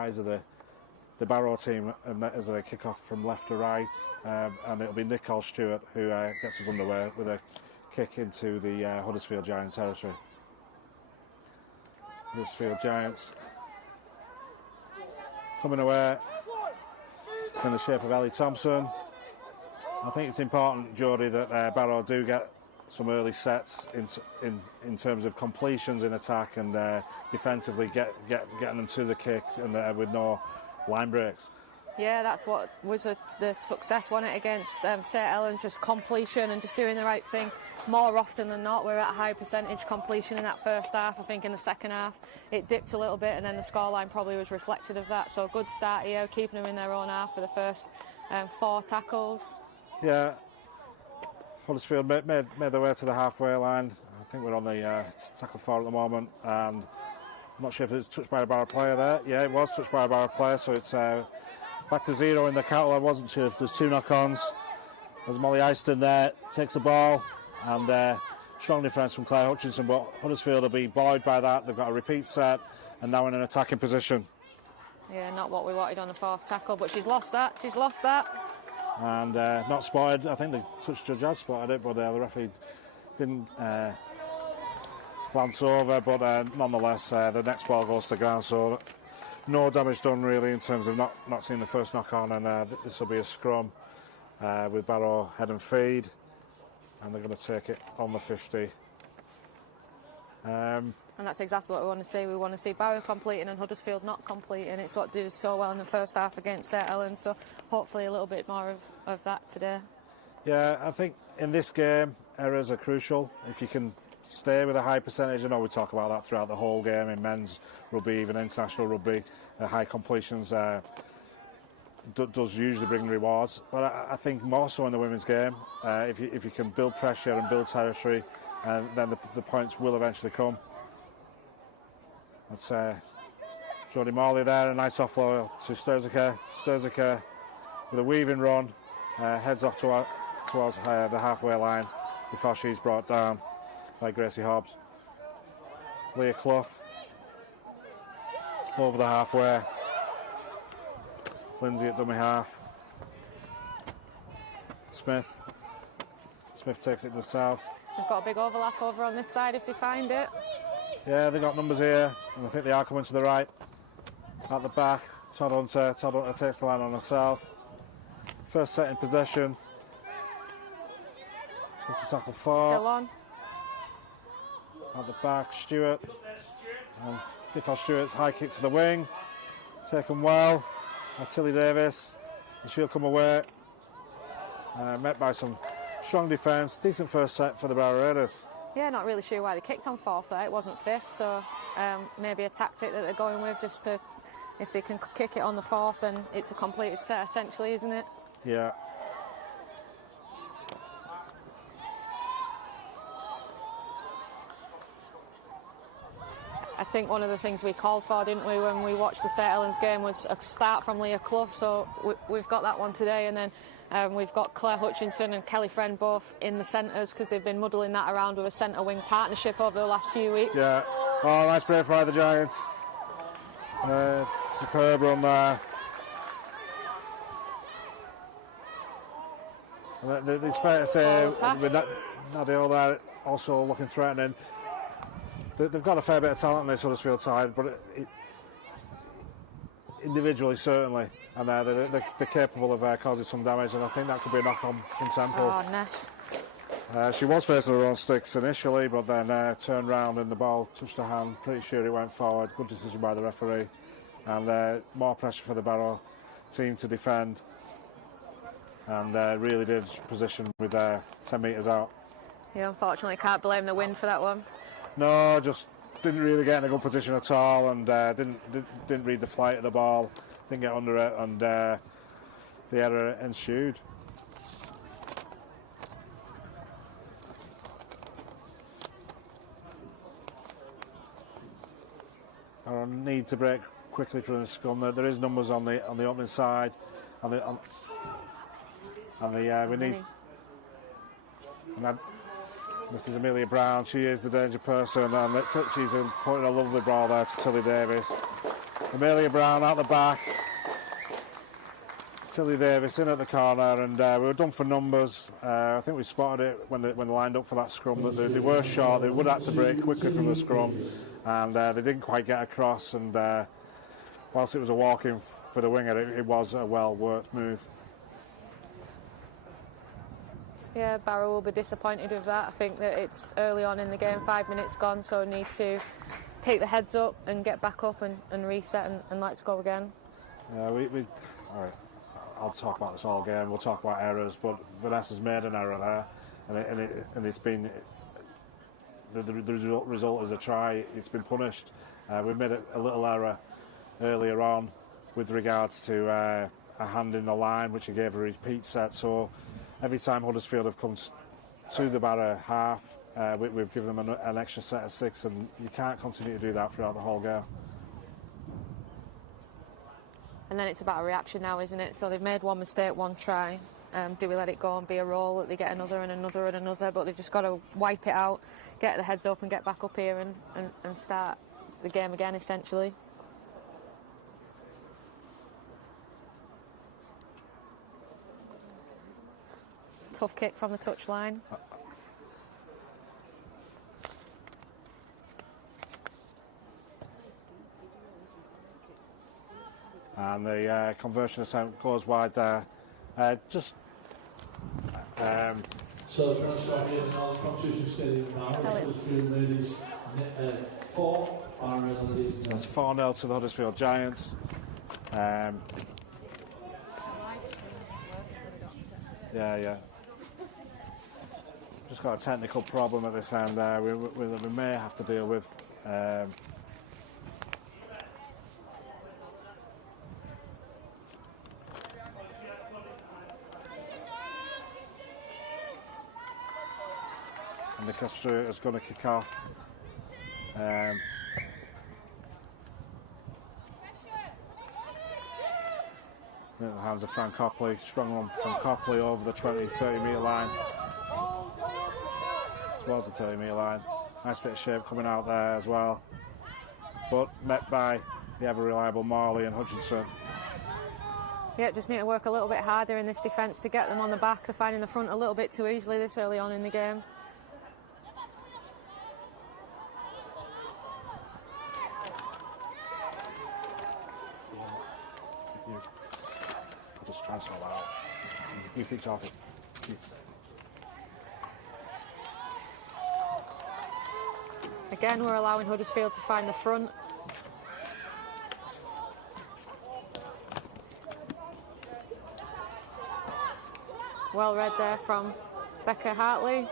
eyes of the Barrow team, and as they kick off from left to right, and it'll be Nicole Stewart who gets us underway with a kick into the Huddersfield Giants territory. Huddersfield Giants coming away in the shape of Ellie Thompson. I think it's important, Jodie, that Barrow do get some early sets in terms of completions in attack and defensively getting them to the kick and with no line breaks. Yeah, that's what was the success, wasn't it, against St Helens, just completion and just doing the right thing. More often than not, we're at a high percentage completion in that first half. I think in the second half it dipped a little bit, and then the scoreline probably was reflected of that. So a good start here, keeping them in their own half for the first 4 tackles. Yeah, Huddersfield made their way to the halfway line. I think we're on the tackle 4 at the moment, and I'm not sure if it was touched by a Barrow player there. Yeah, it was touched by a Barrow player, so it's back to 0 in the cattle. I wasn't sure if there's 2 knock-ons. There's Molly Eyston there, takes the ball, and strong defence from Claire Hutchinson, but Huddersfield will be buoyed by that. They've got a repeat set, and now in an attacking position. Yeah, not what we wanted on the 4th tackle, but she's lost that. And not spotted. I think the touch judge has spotted it, but the referee didn't glance over. But nonetheless, the next ball goes to the ground, so no damage done really in terms of not seeing the first knock on. And this will be a scrum with Barrow head and feed, and they're going to take it on the 50. And that's exactly what we want to see. We want to see Barrow completing and Huddersfield not completing. It's what did so well in the first half against St Helens, so hopefully a little bit more of that today. Yeah, I think in this game, errors are crucial. If you can stay with a high percentage, I know we talk about that throughout the whole game in men's rugby, even international rugby, high completions does usually bring rewards. But I think more so in the women's game, if you can build pressure and build territory, then the points will eventually come. That's Jodie Morley there, a nice offload to Sturziker. Sturziker with a weaving run, heads off towards the halfway line before she's brought down by Gracie Hobbs. Leah Clough over the halfway. Lindsay at dummy half. Smith takes it to the south. We've got a big overlap over on this side if they find it. Yeah, they've got numbers here, and I think they are coming to the right. At the back, Todd Hunter takes the line on herself. First set in possession. To tackle 4. Still on. At the back, Stewart. And Nicole Stewart's high kick to the wing. Taken well by Tilly Davis. And she'll come away. Met by some strong defence. Decent first set for the Barrow Raiders. Yeah, not really sure why they kicked on 4th there. It wasn't 5th, so maybe a tactic that they're going with just to, if they can kick it on the 4th, then it's a completed set essentially, isn't it? Yeah. I think one of the things we called for, didn't we, when we watched the St Helens game, was a start from Leah Clough, so we've got that one today, and then we've got Claire Hutchinson and Kelly Friend both in the centres because they've been muddling that around with a centre-wing partnership over the last few weeks. Yeah. Oh, nice break by the Giants. Superb run there. It's fair to say with Nadia there also looking threatening. They've got a fair bit of talent on this Huddersfield side, but individually certainly, and they're capable of causing some damage, and I think that could be a knock-on from Temple. Oh, Ness. She was facing her own sticks initially, but then turned round and the ball touched her hand. Pretty sure it went forward. Good decision by the referee, and more pressure for the Barrow team to defend, and really did position with 10 metres out. Yeah, unfortunately can't blame the wind for that one. No, just didn't really get in a good position at all, and didn't read the flight of the ball, didn't get under it, and the error ensued. I need to break quickly from the scrum. There is numbers on the opening side, we need. And this is Amelia Brown. She is the danger person, and she's putting a lovely ball there to Tilly Davis. Amelia Brown out the back. Tilly Davis in at the corner, and we were done for numbers. I think we spotted it when they lined up for that scrum, but they were short. They would have to break quickly from the scrum, and they didn't quite get across. And whilst it was a walk-in for the winger, it was a well-worked move. Yeah, Barrow will be disappointed with that. I think that it's early on in the game, 5 minutes gone, so need to take the heads up and get back up and reset and let's go again. Yeah, all right. I'll talk about this all game. We'll talk about errors, but Vanessa's made an error there, and it's been the result is a try. It's been punished. We made a little error earlier on with regards to a hand in the line, which he gave a repeat set. So every time Huddersfield have come to the Barrow half, we've given them an extra set of 6, and you can't continue to do that throughout the whole game. And then it's about a reaction now, isn't it? So they've made one mistake, one try. Do we let it go and be a roll that they get another and another and another? But they've just got to wipe it out, get the heads up and get back up here and start the game again, essentially. Tough kick from the touchline. And the conversion attempt goes wide there. So the first start here now, Competition Stadium now, Huddersfield Ladies 4, Barrow Ladies. That's 4-0 to the Huddersfield Giants. Yeah. Just got a technical problem at this end there. We may have to deal with. And the Castro is going to kick off. In the hands of Frank Copley. Strong run from Copley over the 20-30 metre line. Towards the 30 metre line. Nice bit of shape coming out there as well. But met by the ever reliable Morley and Hutchinson. Yeah, just need to work a little bit harder in this defence to get them on the back. They're finding the front a little bit too easily this early on in the game. I'll just transfer that out. You keep talking. Again, we're allowing Huddersfield to find the front. Well read there from Becca Hartley.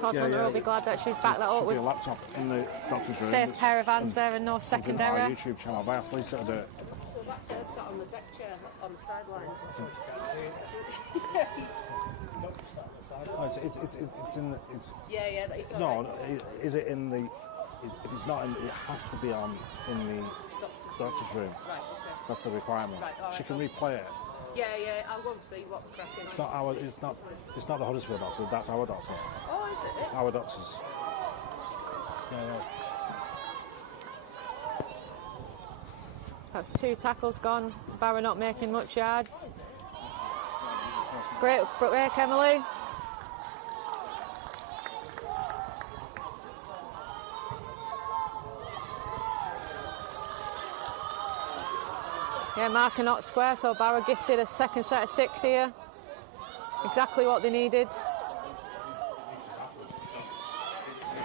Todd Hunter will be glad that she's backed that up with a laptop in the doctor's room. safe pair of hands there and no second Our error. YouTube channel. I've asked Lisa to do it. So that's sat on the deck chair on the sidelines. Oh, it's in the. Yeah, that is all No, right. is it in the? If it's not in, it has to be on in the doctor's room. Right, okay. That's the requirement. Right, all right. She can replay it. Yeah, I'll go and see what the crack is. It's not our. It's not the Huddersfield doctor. That's our doctor. Oh, is it? Our doctors. Yeah. That's 2 tackles gone. Barrow not making much yards. Great break, Emily. Yeah, marker not square, so Barrow gifted a second set of 6 here. Exactly what they needed.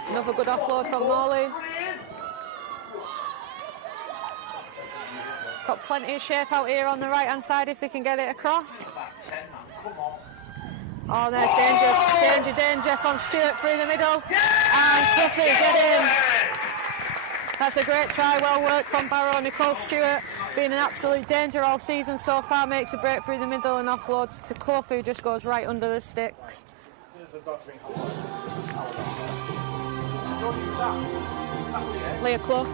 Another good offload from Morley. Got plenty of shape out here on the right hand side if they can get it across. Oh, there's danger from Stewart through the middle. And Cliffy get in. That's a great try, well worked from Barrow. Nicole Stewart, been an absolute danger all season so far, makes a break through the middle and offloads to Clough, who just goes right under the sticks. Leah Clough.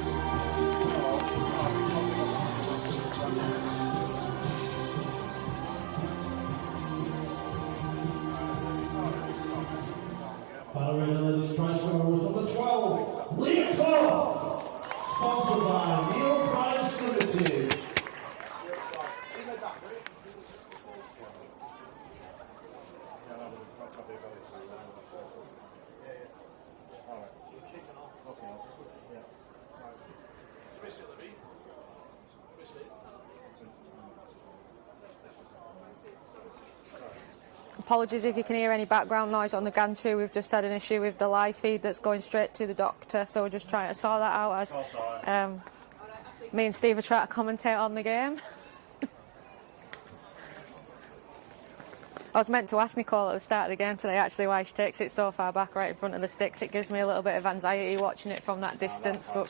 apologies if you can hear any background noise on the gantry. We've just had an issue with the live feed that's going straight to the doctor, so we're just trying to sort that out as me and Steve are trying to commentate on the game. I was meant to ask Nicole at the start of the game today actually why she takes it so far back right in front of the sticks. It gives me a little bit of anxiety watching it from that distance, but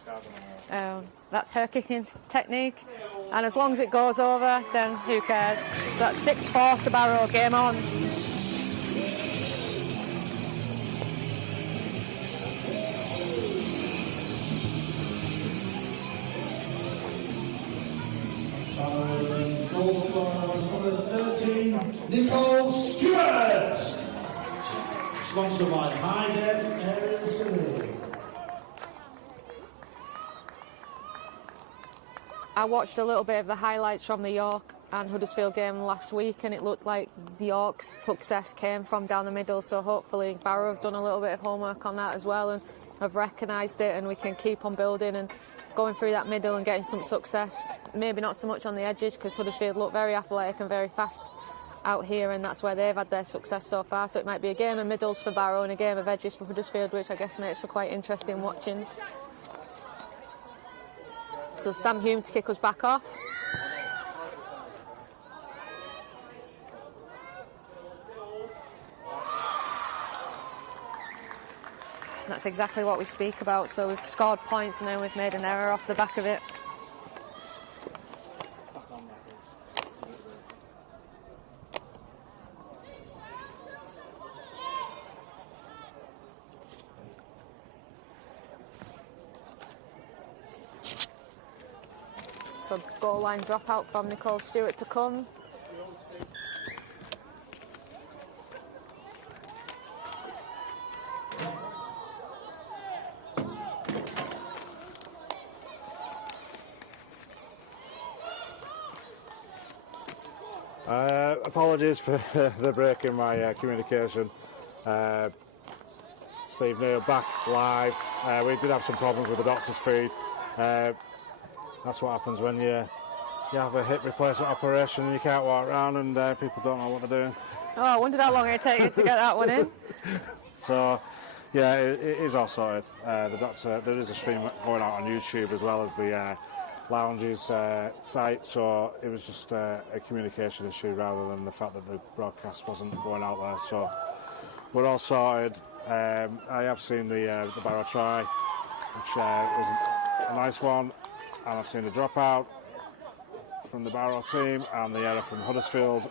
that's her kicking technique, and as long as it goes over, then who cares. So that's 6-4 to Barrow, game on. Goal scorer was number 13, Nicole Stewart. Sponsored by High Def Aerial Survey. I watched a little bit of the highlights from the York and Huddersfield game last week, and it looked like the York's success came from down the middle, so hopefully Barrow have done a little bit of homework on that as well and have recognised it, and we can keep on building and going through that middle and getting some success. Maybe not so much on the edges, because Huddersfield look very athletic and very fast out here, and that's where they've had their success so far. So it might be a game of middles for Barrow and a game of edges for Huddersfield, which I guess makes for quite interesting watching. So Sam Hume to kick us back off. That's exactly what we speak about. So we've scored points and then we've made an error off the back of it. So goal line dropout from Nicole Stewart to come. Apologies for the break in my communication. Steve Neale back live. We did have some problems with the doctor's feed. That's what happens when you have a hip replacement operation and you can't walk around and people don't know what they're doing. Oh, I wondered how long it'd take you to get that one in. So, yeah, it is all sorted. The doctor, there is a stream going out on YouTube as well as the Lounge's site, so it was just a communication issue rather than the fact that the broadcast wasn't going out there. So we're all sorted. I have seen the Barrow try, which was a nice one, and I've seen the dropout from the Barrow team and the error from Huddersfield.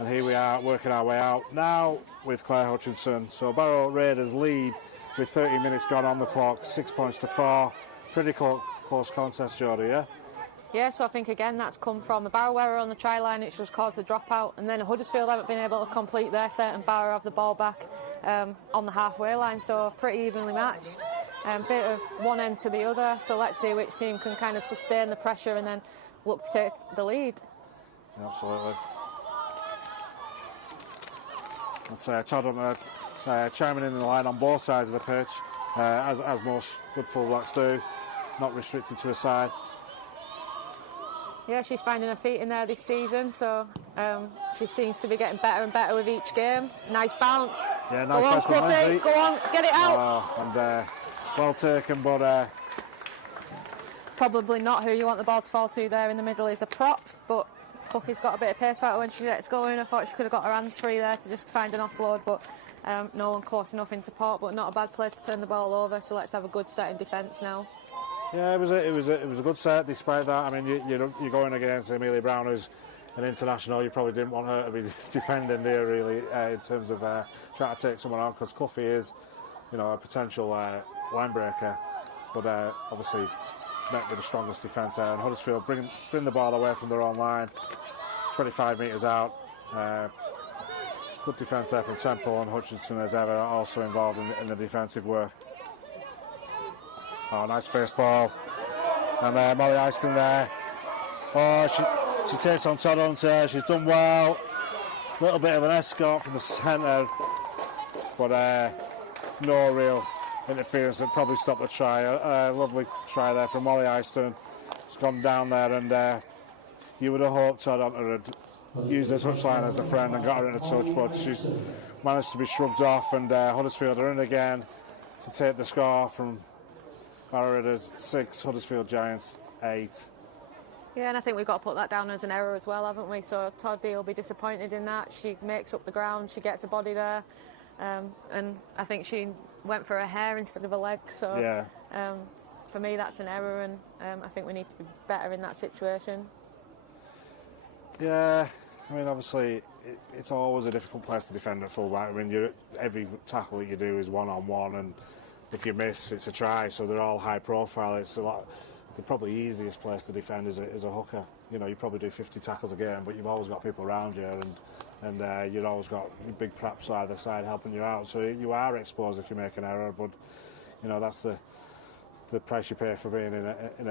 And here we are working our way out now with Claire Hutchinson. So Barrow Raiders lead with 30 minutes gone on the clock, 6 points to 4. Pretty close contest, Jodie, yeah? Yeah, so I think again that's come from a Barrow error on the try line, which just caused the dropout, and then Huddersfield haven't been able to complete their set and Barrow have the ball back on the halfway line, so pretty evenly matched. Bit of one end to the other, so let's see which team can kind of sustain the pressure and then look to take the lead. Absolutely. That's Todd Hunter chiming in the line on both sides of the pitch, as most good fullbacks do, not restricted to a side. Yeah, she's finding her feet in there this season, so she seems to be getting better and better with each game. Nice bounce. Yeah, nice go on, Cluffy, go on, get it out. Oh, and well taken, but probably not who you want the ball to fall to there in the middle is a prop, but Cluffy's got a bit of pace about her when she gets going. I thought she could have got her hands free there to just find an offload, but no one close enough in support, but not a bad place to turn the ball over, so let's have a good set in defence now. Yeah, it was a good set despite that. I mean, you're going against Amelia Brown, who's an international. You probably didn't want her to be defending there really in terms of trying to take someone on, because Cluffy is, a potential line breaker, but obviously met with the strongest defence there. And Huddersfield bring the ball away from their own line, 25 metres out. Good defence there from Temple, and Hutchinson as ever also involved in the defensive work. Oh, nice face ball. And Molly Eyston there. Oh, she takes on Todd Hunter. She's done well. A little bit of an escort from the centre, but no real interference that probably stopped the try. A lovely try there from Molly Eyston. It's gone down there, and you would have hoped Todd Hunter had used the touchline as a friend and got her in a touch, but she managed to be shrugged off, and Huddersfield are in again to take the score from Barrow Ladies 6, Huddersfield Giants 8. Yeah, and I think we've got to put that down as an error as well, haven't we? So Jodie will be disappointed in that. She makes up the ground, she gets a body there, and I think she went for a hair instead of a leg. So yeah. For me, that's an error, and I think we need to be better in that situation. Yeah, I mean, obviously, it's always a difficult place to defend at fullback. I mean, every tackle that you do is one-on-one, and if you miss, it's a try. So they're all high profile. It's a lot. The probably easiest place to defend is a hooker. You know, you probably do 50 tackles a game, but you've always got people around you, and you've always got big props either side helping you out. So you are exposed if you make an error, but you know that's the price you pay for being in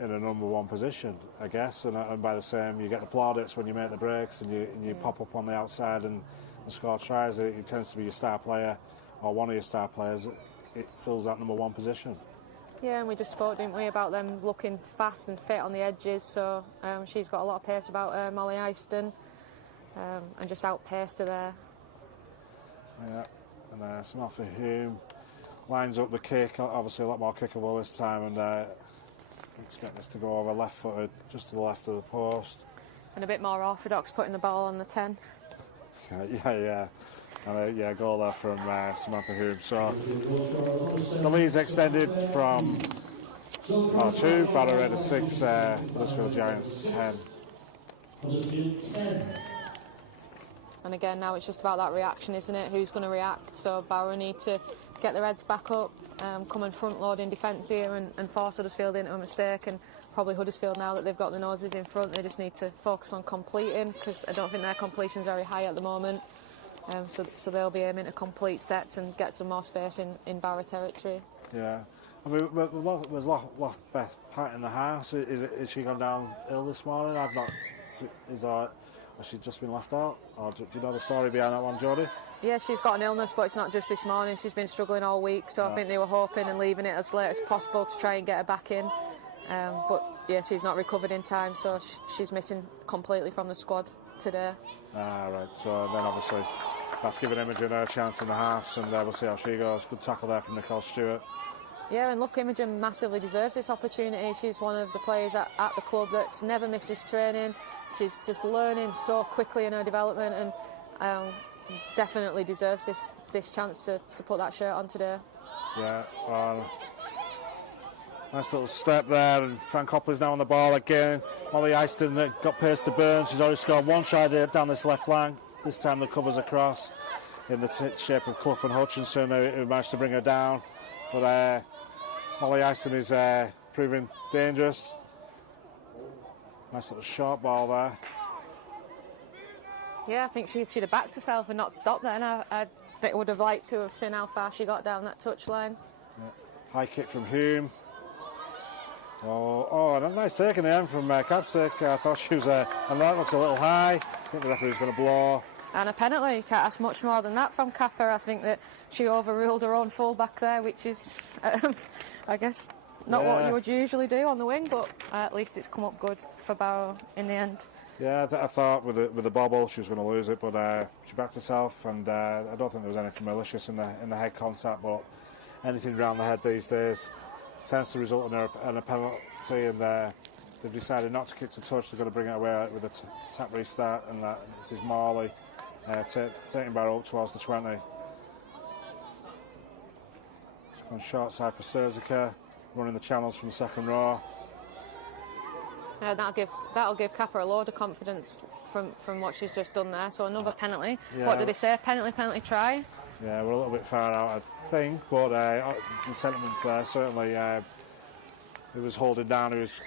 a number one position, I guess. And by the same, you get the plaudits when you make the breaks and you pop up on the outside and score tries. It tends to be your star player or one of your star players. It fills that number one position. Yeah, and we just spoke, didn't we, about them looking fast and fit on the edges. So she's got a lot of pace about her, Molly Eyston, and just outpaced her there. Yeah, and Samantha Hume lines up the kick. Obviously, a lot more kickable this time, and expect this to go over left-footed, just to the left of the post. And a bit more orthodox, putting the ball on the 10. Yeah. And goal there from Samantha Hume. So the lead's extended from 2, Barrow Ladies 6, Huddersfield Giants 10. And again, now it's just about that reaction, isn't it? Who's going to react? So Barrow need to get their heads back up, come and front load in defence here and force Huddersfield into a mistake. And probably Huddersfield, now that they've got the noses in front, they just need to focus on completing, because I don't think their completion's very high at the moment. So they'll be aiming to complete sets and get some more space in Barrow territory. Yeah. I mean, there's lost Beth Pat in the house. Is she gone down ill this morning? I've not. Has she just been left out? Or do you know the story behind that one, Jodie? Yeah, she's got an illness, but it's not just this morning. She's been struggling all week, so I think they were hoping and leaving it as late as possible to try and get her back in. But yeah, she's not recovered in time, so she's missing completely from the squad today. Right. So then obviously that's given Imogen her chance in the halves, and we'll see how she goes. Good tackle there from Nicole Stewart. Yeah, and look, Imogen massively deserves this opportunity. She's one of the players at the club that's never misses training. She's just learning so quickly in her development, and definitely deserves this chance to put that shirt on today. Yeah, nice little step there, and Frank Hoppler's now on the ball again. Molly Eyston got pace to burn. She's already scored one try down this left flank. This time the covers across in the shape of Clough and Hutchinson, who managed to bring her down. But Molly Eyston is proving dangerous. Nice little short ball there. Yeah, I think if she'd have backed herself and not stopped then, I would have liked to have seen how far she got down that touchline. Yeah. High kick from Hume. Oh, and a nice take in the end from Capstick. I thought she was, and that looks a little high. I think the referee's going to blow. And a penalty. You can't ask much more than that from Kappa. I think that she overruled her own full-back there, which is, I guess, not what you would usually do on the wing, but at least it's come up good for Barrow in the end. Yeah, I thought with the bobble she was going to lose it, but she backed herself, and I don't think there was anything malicious in the head contact, but anything around the head these days tends to result in a penalty, and they've decided not to kick to touch. They're going to bring it away with a tap restart, and this is Morley taking Barrow up towards the 20. She's gone short side for Sturziker, running the channels from the second row. That'll give Kappa a load of confidence from what she's just done there. So another penalty. Yeah. What do they say? Penalty try? Yeah, we're a little bit far out, I think, but the sentiments there certainly. It was holding down. It was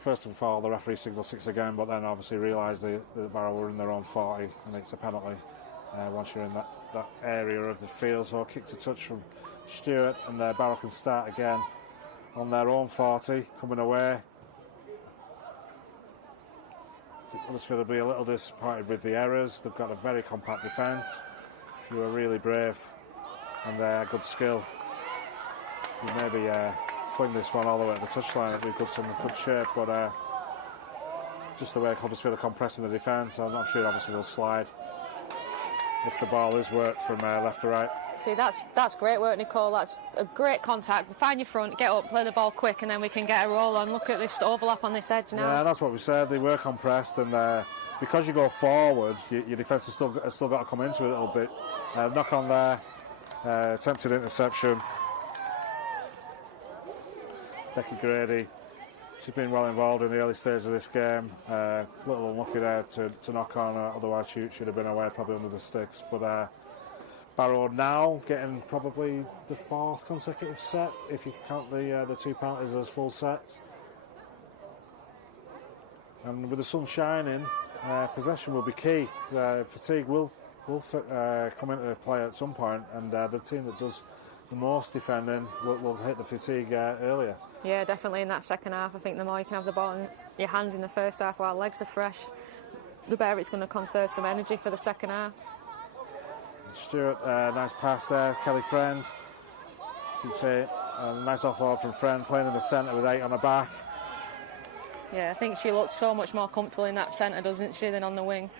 first of all the referee signalled 6 again, but then obviously realised that Barrow were in their own 40, and it's a penalty once you're in that area of the field. So a kick to touch from Stewart, and Barrow can start again on their own 40, coming away. Huddersfield will be a little disappointed with the errors. They've got a very compact defence. If you were really brave and good skill, you maybe fling this one all the way to the touchline. It'd be some good shape, but just the way Huddersfield are compressing the defence. I'm not sure obviously they'll slide if the ball is worked from left to right. See, that's great work, Nicole. That's a great contact. Find your front, get up, play the ball quick, and then we can get a roll on. Look at this overlap on this edge now. Yeah, that's what we said. They were compressed, and because you go forward, your defence has still got to come into it a little bit. Knock on there, attempted interception. Becky Grady, she's been well involved in the early stages of this game. A little unlucky there to knock on her, otherwise she should have been away probably under the sticks. But Barrow now getting probably the 4th consecutive set, if you count the 2 penalties as full sets. And with the sun shining, possession will be key. Fatigue will come into play at some point, and the team that does the most defending will hit the fatigue earlier. Yeah, definitely in that second half. I think the more you can have the ball in your hands in the first half while legs are fresh, the better it's going to conserve some energy for the second half. Stewart, nice pass there. Kelly Friend, you can say, nice offload from Friend, playing in the centre with 8 on the back. Yeah, I think she looks so much more comfortable in that centre, doesn't she, than on the wing?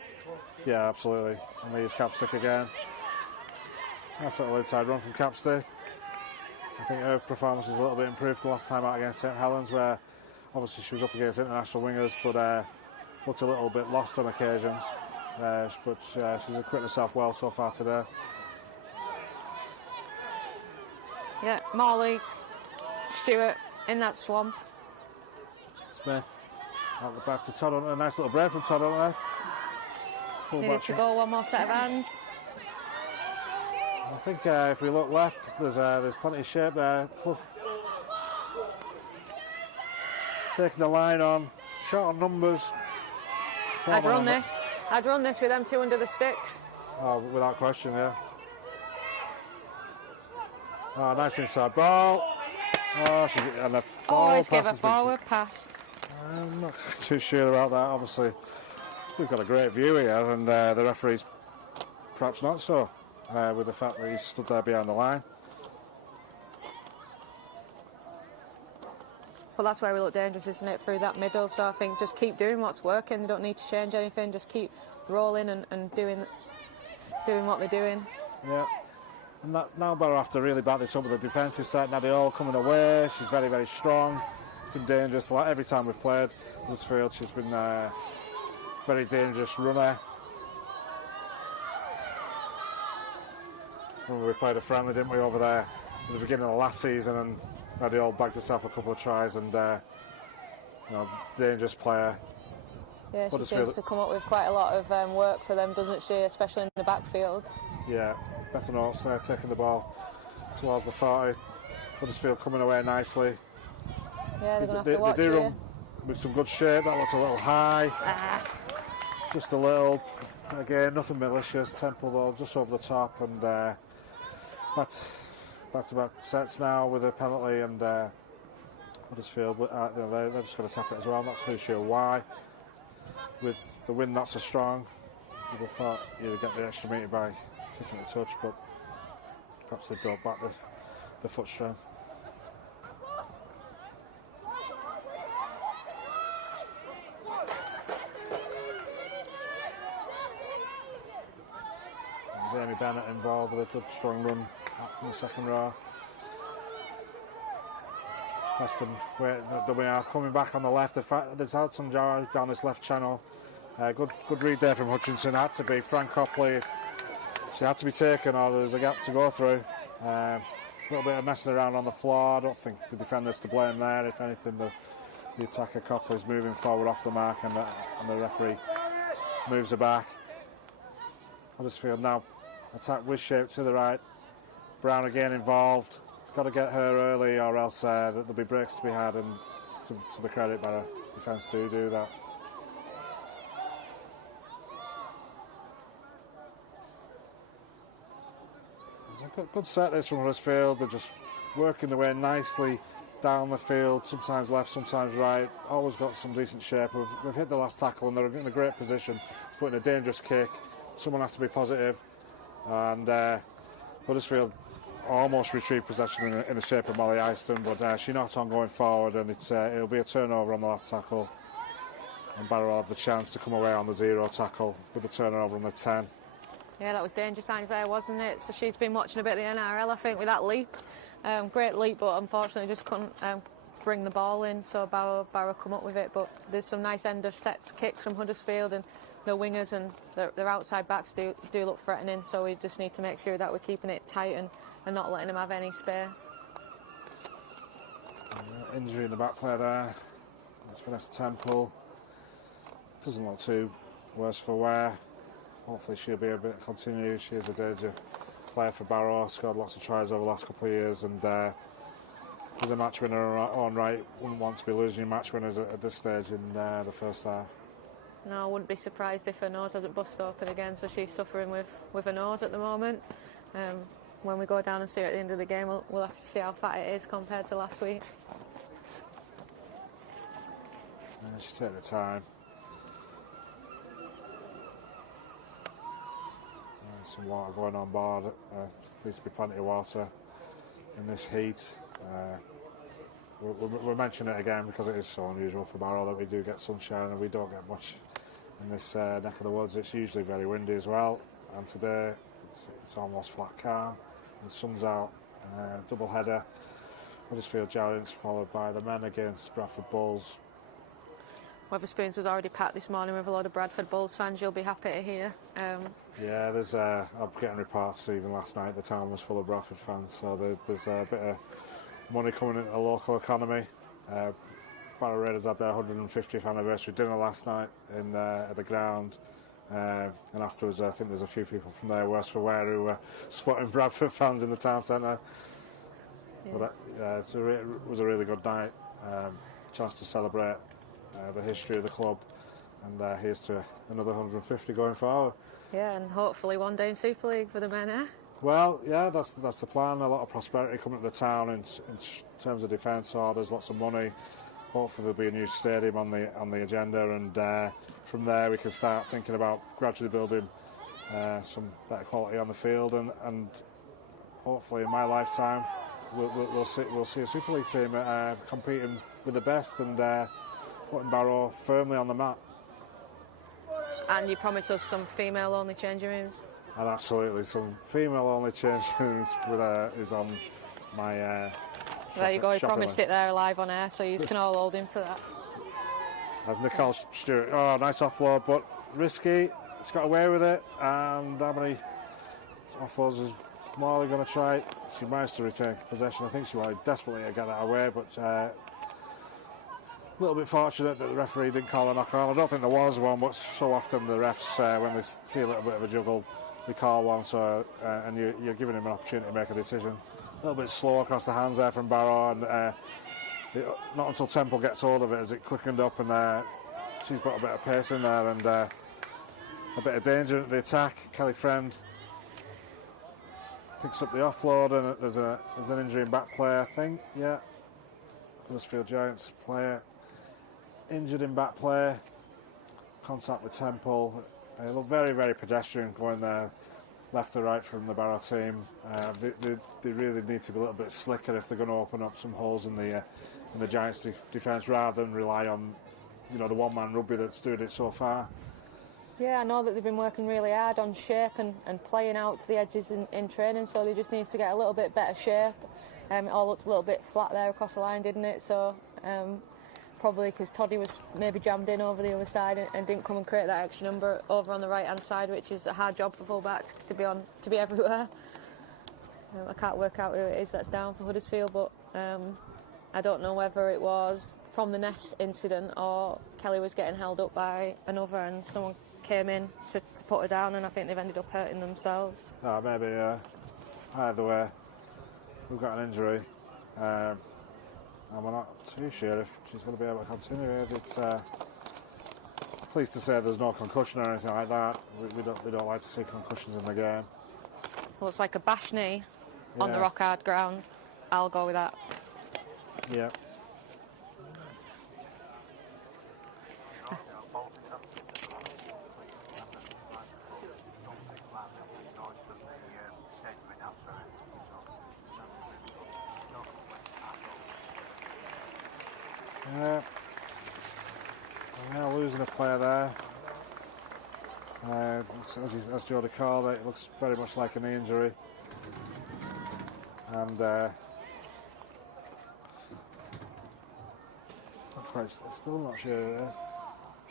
Yeah, absolutely. And we use Capstick again. Nice little inside run from Capstick. I think her performance is a little bit improved the last time out against St Helens, where obviously she was up against international wingers, but looked a little bit lost on occasions. But she's acquitted herself well so far today. Yeah, Morley, Stewart in that swamp. Smith out the back to Todd Hunter. A nice little break from Todd Hunter. Just needed to go one more set of hands. I think if we look left, there's plenty of shape there. Clough taking the line on, short on numbers. I'd run this with them 2 under the sticks. Oh, without question, yeah. Oh, nice inside ball. Oh, and a Always give a forward pass. I'm not too sure about that. Obviously, we've got a great view here, and the referee's perhaps not so, with the fact that he's stood there behind the line. Well, that's where we look dangerous, isn't it, through that middle? So I think just keep doing what's working. They don't need to change anything. Just keep rolling and doing what they're doing. Yeah. And now Barrow have to really back this up with the defensive side. Neale coming away. She's very, very strong. Been dangerous. Like every time we've played Huddersfield, she's been a very dangerous runner. Remember we played a friendly, didn't we, over there at the beginning of last season, and Neale bagged herself a couple of tries, and dangerous player. Yeah, she seems to come up with quite a lot of work for them, doesn't she, especially in the backfield. Yeah, Bethan Oates there taking the ball towards the 40. Huddersfield coming away nicely. Yeah, they're going to have to watch They do here. run with some good shape. That looks a little high. Just a little. Again, nothing malicious. Temple though, just over the top, and that's about sets now with a penalty, and Huddersfield, they're just going to tap it as well. I'm not too sure why. With the wind not so strong, you'd have thought you'd get the extra metre by kicking a touch, but perhaps they don't back the foot strength. There's Amy Bennett involved with a good strong run up from the second row. Preston coming back on the left. There's had some jar down this left channel. Good read there from Hutchinson. Had to be Frank Copley. She had to be taken, or there's a gap to go through. A little bit of messing around on the floor. I don't think the defender's to blame there. If anything, the attacker Copley's moving forward off the mark, and the referee moves her back. Huddersfield now attack with shape to the right. Brown again involved. Got to get her early, or else there'll be breaks to be had, and to the credit by the defence do that. It's a good set this from Huddersfield. They're just working their way nicely down the field, sometimes left, sometimes right. Always got some decent shape. We've hit the last tackle, and they're in a great position to put in a dangerous kick. Someone has to be positive, and Huddersfield almost retrieved possession in the shape of Molly Eyston, but she knocked on going forward, and it'll be a turnover on the last tackle. and Barrow will have the chance to come away on the 0 tackle with the turnover on the 10. Yeah, that was danger signs there, wasn't it? So she's been watching a bit of the NRL, I think, with that leap. Great leap, but unfortunately just couldn't bring the ball in, so Barrow come up with it. But there's some nice end of sets kicks from Huddersfield, and the wingers and their outside backs do look threatening, so we just need to make sure that we're keeping it tight and not letting them have any space. Injury in the back player there. That's Vanessa Temple. Doesn't look too worse for wear. Hopefully she'll be a bit continued. She is a danger player for Barrow. Scored lots of tries over the last couple of years, and is a match winner in her own right. Wouldn't want to be losing your match winners at this stage in the first half. No, I wouldn't be surprised if her nose hasn't bust open again, so she's suffering with her nose at the moment. When we go down and see her at the end of the game, we'll have to see how fat it is compared to last week. She took the time. Some water going on board. Needs to be plenty of water in this heat. We'll mention it again because it is so unusual for Barrow that we do get sunshine and we don't get much in this neck of the woods. It's usually very windy as well, and today it's almost flat calm. The sun's out. Double header. Huddersfield Giants followed by the men against Bradford Bulls. Wetherspoons was already packed this morning with a lot of Bradford Bulls fans. You'll be happy to hear. Yeah, I'm getting reports even last night the town was full of Bradford fans, so there's a bit of money coming into the local economy. Barrow Raiders had their 150th anniversary dinner last night at the ground, and afterwards I think there's a few people from there worse for wear who were spotting Bradford fans in the town centre. Yeah. But it was a really good night, chance to celebrate the history of the club, and here's to another 150 going forward. Yeah, and hopefully one day in Super League for the men, eh? Well, yeah, that's the plan. A lot of prosperity coming to the town in terms of defence orders, lots of money. Hopefully there'll be a new stadium on the agenda, and from there we can start thinking about gradually building some better quality on the field, and hopefully in my lifetime we'll see a Super League team competing with the best and putting Barrow firmly on the map. And you promised us some female-only changing rooms. And absolutely, some female-only changing rooms is on my. There you go. He promised it there live on air, so you can all hold him to that. As Nicole Stewart, nice offload, but risky. He's got away with it, and how many offloads is Morley going to try? She managed to retain possession. I think she wanted desperately to get that away, but a little bit fortunate that the referee didn't call a knock-on. I don't think there was one, but so often the refs, when they see a little bit of a juggle, they call one, so and you're giving him an opportunity to make a decision. A little bit slow across the hands there from Barrow, and not until Temple gets hold of it as it quickened up, and she's got a bit of pace in there and a bit of danger at the attack. Kelly Friend picks up the offload, and there's an injury in back play, I think. Yeah, Huddersfield Giants player injured in back play. Contact with Temple. They look very, very pedestrian going there, left to right from the Barrow team. They really need to be a little bit slicker if they're going to open up some holes in the Giants' defence, rather than rely on the one-man rugby that's doing it so far. Yeah, I know that they've been working really hard on shape and playing out to the edges in training, so they just need to get a little bit better shape. It all looked a little bit flat there across the line, didn't it? So probably because Toddy was maybe jammed in over the other side and didn't come and create that extra number over on the right-hand side, which is a hard job for full-back to be everywhere. I can't work out who it is that's down for Huddersfield, but I don't know whether it was from the Ness incident or Kelly was getting held up by another and someone came in to put her down, and I think they've ended up hurting themselves. Maybe, either way, we've got an injury. And we're not too sure if she's going to be able to continue it. It's pleased to say there's no concussion or anything like that. We don't like to see concussions in the game. Looks like a bash knee on the rock hard ground. I'll go with that. Yeah. losing a player there. As Jodie called it, it looks very much like a knee injury. And still not sure who it is.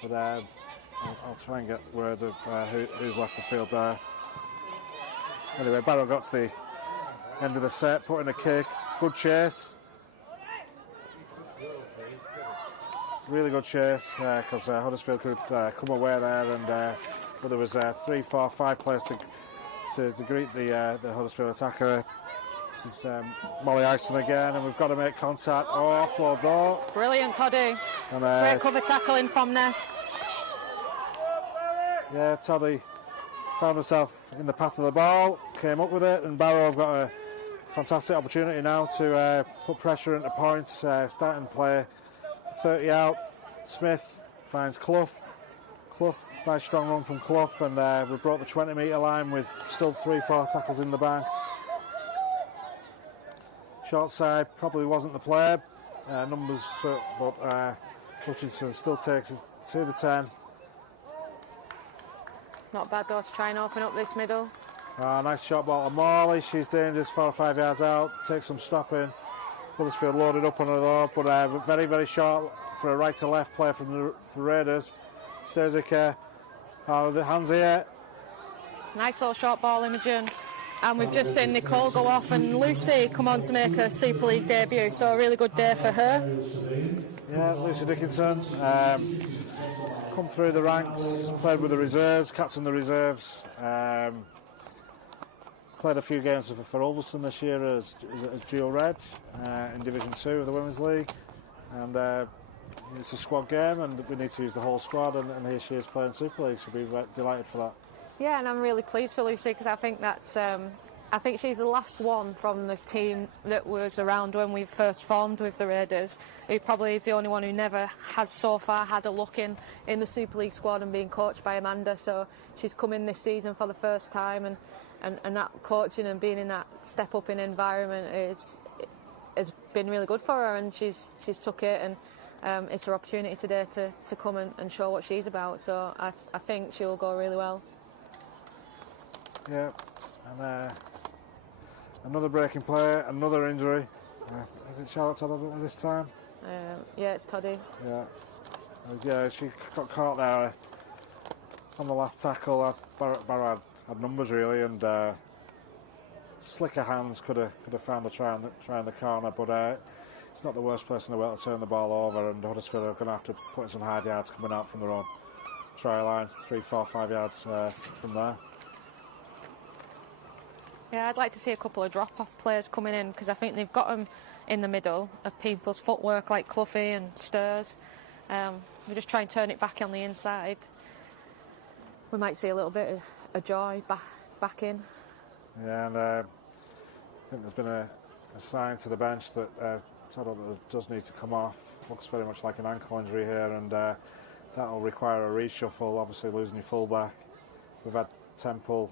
But I'll try and get word of who's left the field there. Anyway, Barrow got to the end of the set, put in a kick. Good chase. Really good chase because Huddersfield could come away there, and but there was 3, 4, 5 players to greet the Huddersfield attacker. This is Molly Ison again, and we've got to make contact. Oh, offload though. Brilliant, Toddy. And, great cover tackling from Ness. Yeah, Toddy found herself in the path of the ball, came up with it, and Barrow have got a fantastic opportunity now to put pressure into points, starting play 30 out. Smith finds Clough. Clough, nice strong run from Clough, and we brought the 20-metre line with still 3, 4 tackles in the bank. Short side probably wasn't the play, numbers, but Hutchinson still takes it to the 10. Not bad though to try and open up this middle. Nice shot ball to Morley. She's dangerous, 4 or 5 yards out. Takes some stopping. Huddersfield loaded up on her though, but very, very short for a right to left player from the Raiders. Sturziker. The hands here. Nice little short ball, Imogen. And we've just seen Nicole go off and Lucy come on to make her Super League debut, so a really good day for her. Yeah, Lucy Dickinson. Come through the ranks, played with the reserves, captained the reserves. Played a few games for Ulverston this year as dual red in Division 2 of the Women's League. And it's a squad game, and we need to use the whole squad, and here she is playing Super League. She'll be delighted for that. Yeah, and I'm really pleased for Lucy because I think that's I think she's the last one from the team that was around when we first formed with the Raiders, who probably is the only one who never has so far had a look in the Super League squad and being coached by Amanda. So she's come in this season for the first time, and that coaching and being in that step up in environment has been really good for her, and she's took it, and it's her opportunity today to come and show what she's about. So I think she'll go really well. Yeah, and another breaking play, another injury. Is it Charlotte Todd this time? Yeah, it's Toddy. Yeah, she got caught there on the last tackle. Barrow had numbers really, and slicker hands could have found a try in the corner, but it's not the worst place in the world to turn the ball over, and Huddersfield are going to have to put in some hard yards coming out from their own try line, 3, 4, 5 yards from there. Yeah, I'd like to see a couple of drop-off players coming in because I think they've got them in the middle of people's footwork like Cloughie and Stirs. We just try and turn it back on the inside. We might see a little bit of Joy back in. Yeah, and I think there's been a sign to the bench that Todd does need to come off. Looks very much like an ankle injury here, and that'll require a reshuffle, obviously losing your full-back. We've had Temple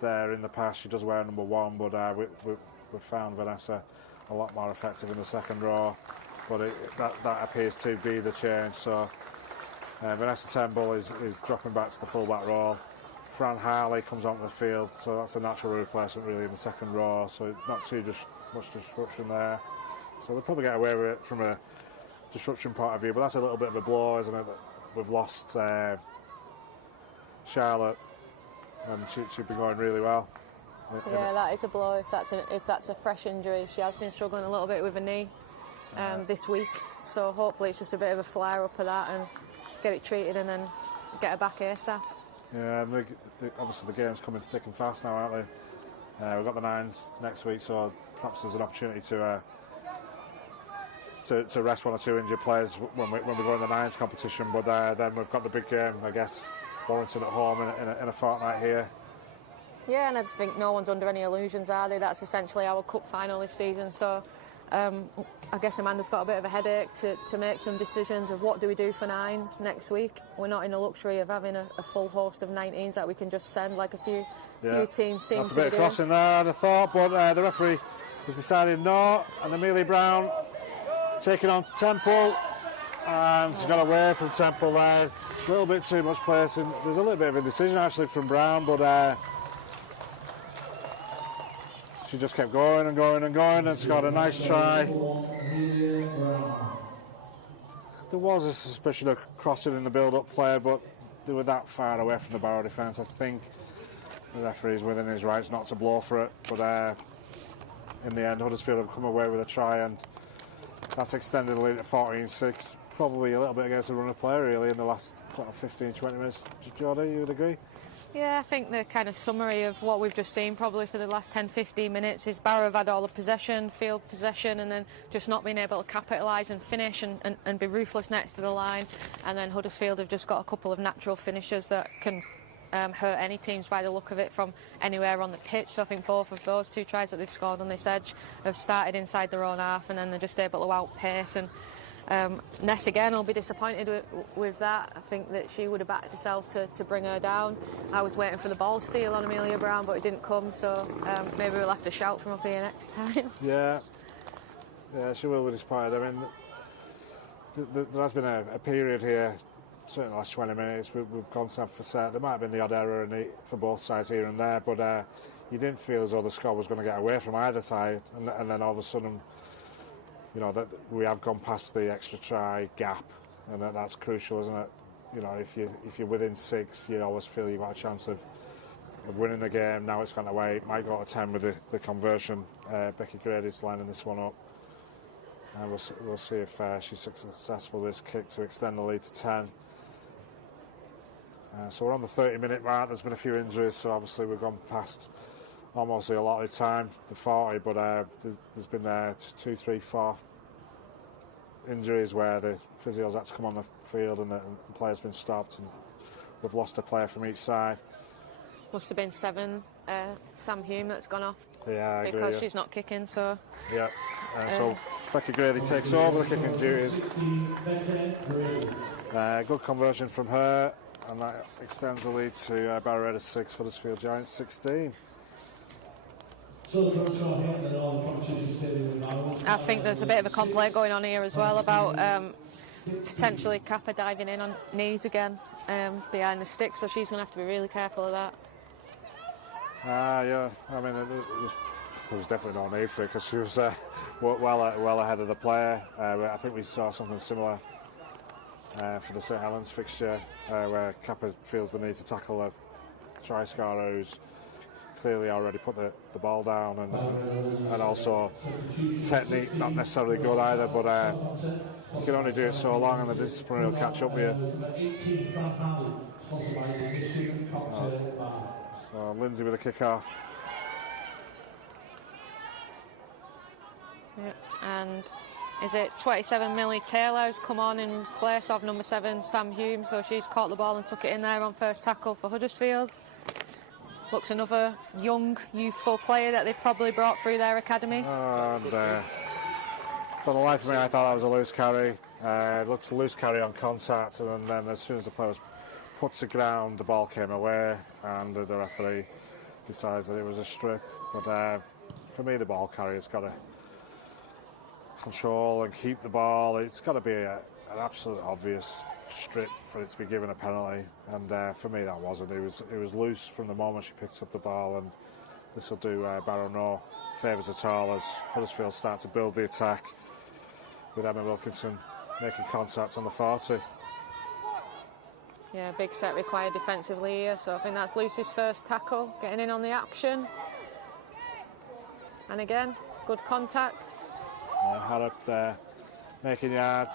there in the past. She does wear number 1, but we've found Vanessa a lot more effective in the second row, but that appears to be the change. So Vanessa Temple is dropping back to the full-back role. Fran Harley comes onto the field, so that's a natural replacement really in the second row, so not too much disruption there. So they'll probably get away with it from a disruption point of view, but that's a little bit of a blow, isn't it, that we've lost Charlotte, and she'd be going really well. Yeah, that is a blow if that's a fresh injury. She has been struggling a little bit with her knee this week, so hopefully it's just a bit of a flare up of that and get it treated and then get her back ASAP. Yeah, and obviously the game's coming thick and fast now, aren't they? We've got the Nines next week, so perhaps there's an opportunity to rest 1 or 2 injured players when we go in the Nines competition. But then we've got the big game, I guess, Warrington at home in a fortnight here. Yeah, and I think no one's under any illusions, are they? That's essentially our cup final this season. So I guess Amanda's got a bit of a headache to make some decisions of what do we do for Nines next week. We're not in the luxury of having a full host of 19s that we can just send like a few teams seem to be doing. That's a bit of crossing there, I'd have thought, but the referee has decided no, and Amelia Brown taking on to Temple, And she's got away from Temple there. A little bit too much placing. There's a little bit of indecision actually from Brown, but she just kept going and going and going and scored a nice try. There was a suspicion of crossing in the build-up play, but they were that far away from the Barrow defence. I think the referee's within his rights not to blow for it, but in the end Huddersfield have come away with a try, and that's extended the lead to 14-6. Probably a little bit against the run of play really in the last 15-20 minutes. Jodie, you would agree? Yeah, I think the kind of summary of what we've just seen probably for the last 10-15 minutes is Barrow have had all the possession, field possession, and then just not being able to capitalise and finish and be ruthless next to the line. And then Huddersfield have just got a couple of natural finishers that can hurt any teams by the look of it from anywhere on the pitch. So I think both of those two tries that they've scored on this edge have started inside their own half, and then they're just able to outpace. And Ness again will be disappointed with that. I think that she would have backed herself to bring her down. I was waiting for the ball steal on Amelia Brown, but it didn't come, so maybe we'll have to shout from up here next time. Yeah, she will be disappointed. I mean, there has been a period here, certainly the last 20 minutes, we've gone set for set. There might have been the odd error for both sides here and there, but you didn't feel as though the score was going to get away from either side, and then all of a sudden, you know, that we have gone past the extra try gap, and that's crucial, isn't it? You know, if you're within 6, you always feel you've got a chance of winning the game. Now it's gone away. It might go to 10 with the conversion. Becky Grady's lining this one up, and we'll see if she's successful with this kick to extend the lead to 10. So we're on the 30-minute mark. There's been a few injuries, so obviously we've gone past almost the allotted time, the 40, but there's been 2, 3, 4 injuries where the physios had to come on the field and the player's been stopped, and we've lost a player from each side. Must have been 7, Sam Hume that's gone off. Yeah, I agree, because she's not kicking, so... Yeah, so Becky Grady takes over the kicking duties. Good conversion from her, and that extends the lead to Barrow Ladies 6, Huddersfield Giants 16. I think there's a bit of a complaint going on here as well about potentially Kappa diving in on knees again behind the stick, so she's going to have to be really careful of that. Yeah, I mean, there was definitely no need for it because she was well ahead of the player. I think we saw something similar for the St Helens fixture where Kappa feels the need to tackle a try scorer who's clearly already put the ball down, and also technique not necessarily good either, but you can only do it so long and the discipline will catch up with you. So Lindsay with a kick-off. Yeah, and is it 27 Millie Taylor who's come on in place of number 7 Sam Hume, so she's caught the ball and took it in there on first tackle for Huddersfield. Looks another young, youthful player that they've probably brought through their academy. And for the life of me, I thought that was a loose carry. It looked a loose carry on contact, and then as soon as the player was put to ground, the ball came away, and the referee decides that it was a strip. But for me, the ball carrier's got to control and keep the ball. It's got to be an absolute obvious strip for it to be given a penalty, and for me that wasn't. It was loose from the moment she picked up the ball, and this will do Barrow no favours at all as Huddersfield start to build the attack with Emma Wilkinson making contact on the 40. Yeah, big set required defensively here, so I think that's Lucy's first tackle, getting in on the action. And again, good contact. Harrop there making yards,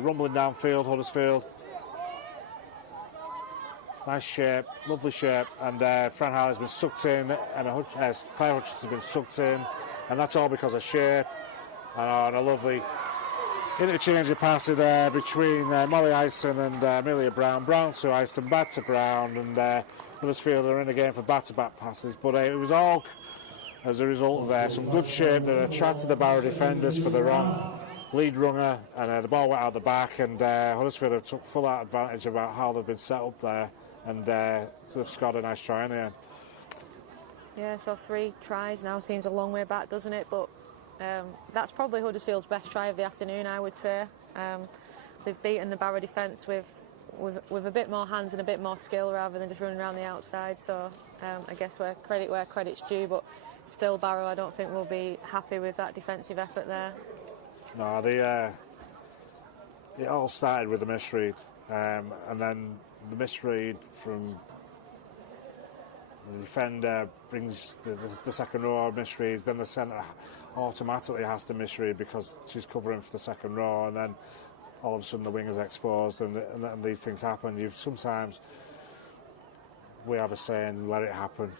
rumbling downfield, Huddersfield. Nice shape, lovely shape, and Fran Harley's been sucked in, and Claire Hutchinson's been sucked in, and that's all because of shape. And a lovely interchange of passes there between Molly Eiston and Amelia Brown. Brown to Eiston, back to Brown, and Huddersfield are in again for back-to-back passes, but it was all as a result of some good shape that attracted the Barrow defenders for the wrong lead runner, and the ball went out the back, and Huddersfield have took full advantage about how they've been set up there, and they've scored a nice try in the end. Yeah, so 3 tries now seems a long way back, doesn't it? But that's probably Huddersfield's best try of the afternoon, I would say. they've beaten the Barrow defence with a bit more hands and a bit more skill rather than just running around the outside. So I guess where credit's due, but still Barrow I don't think will be happy with that defensive effort there. No, it all started with a misread, and then the misread from the defender brings the second row misreads, then the centre automatically has to misread because she's covering for the second row, and then all of a sudden the wing is exposed, and these things happen. Sometimes we have a saying, let it happen.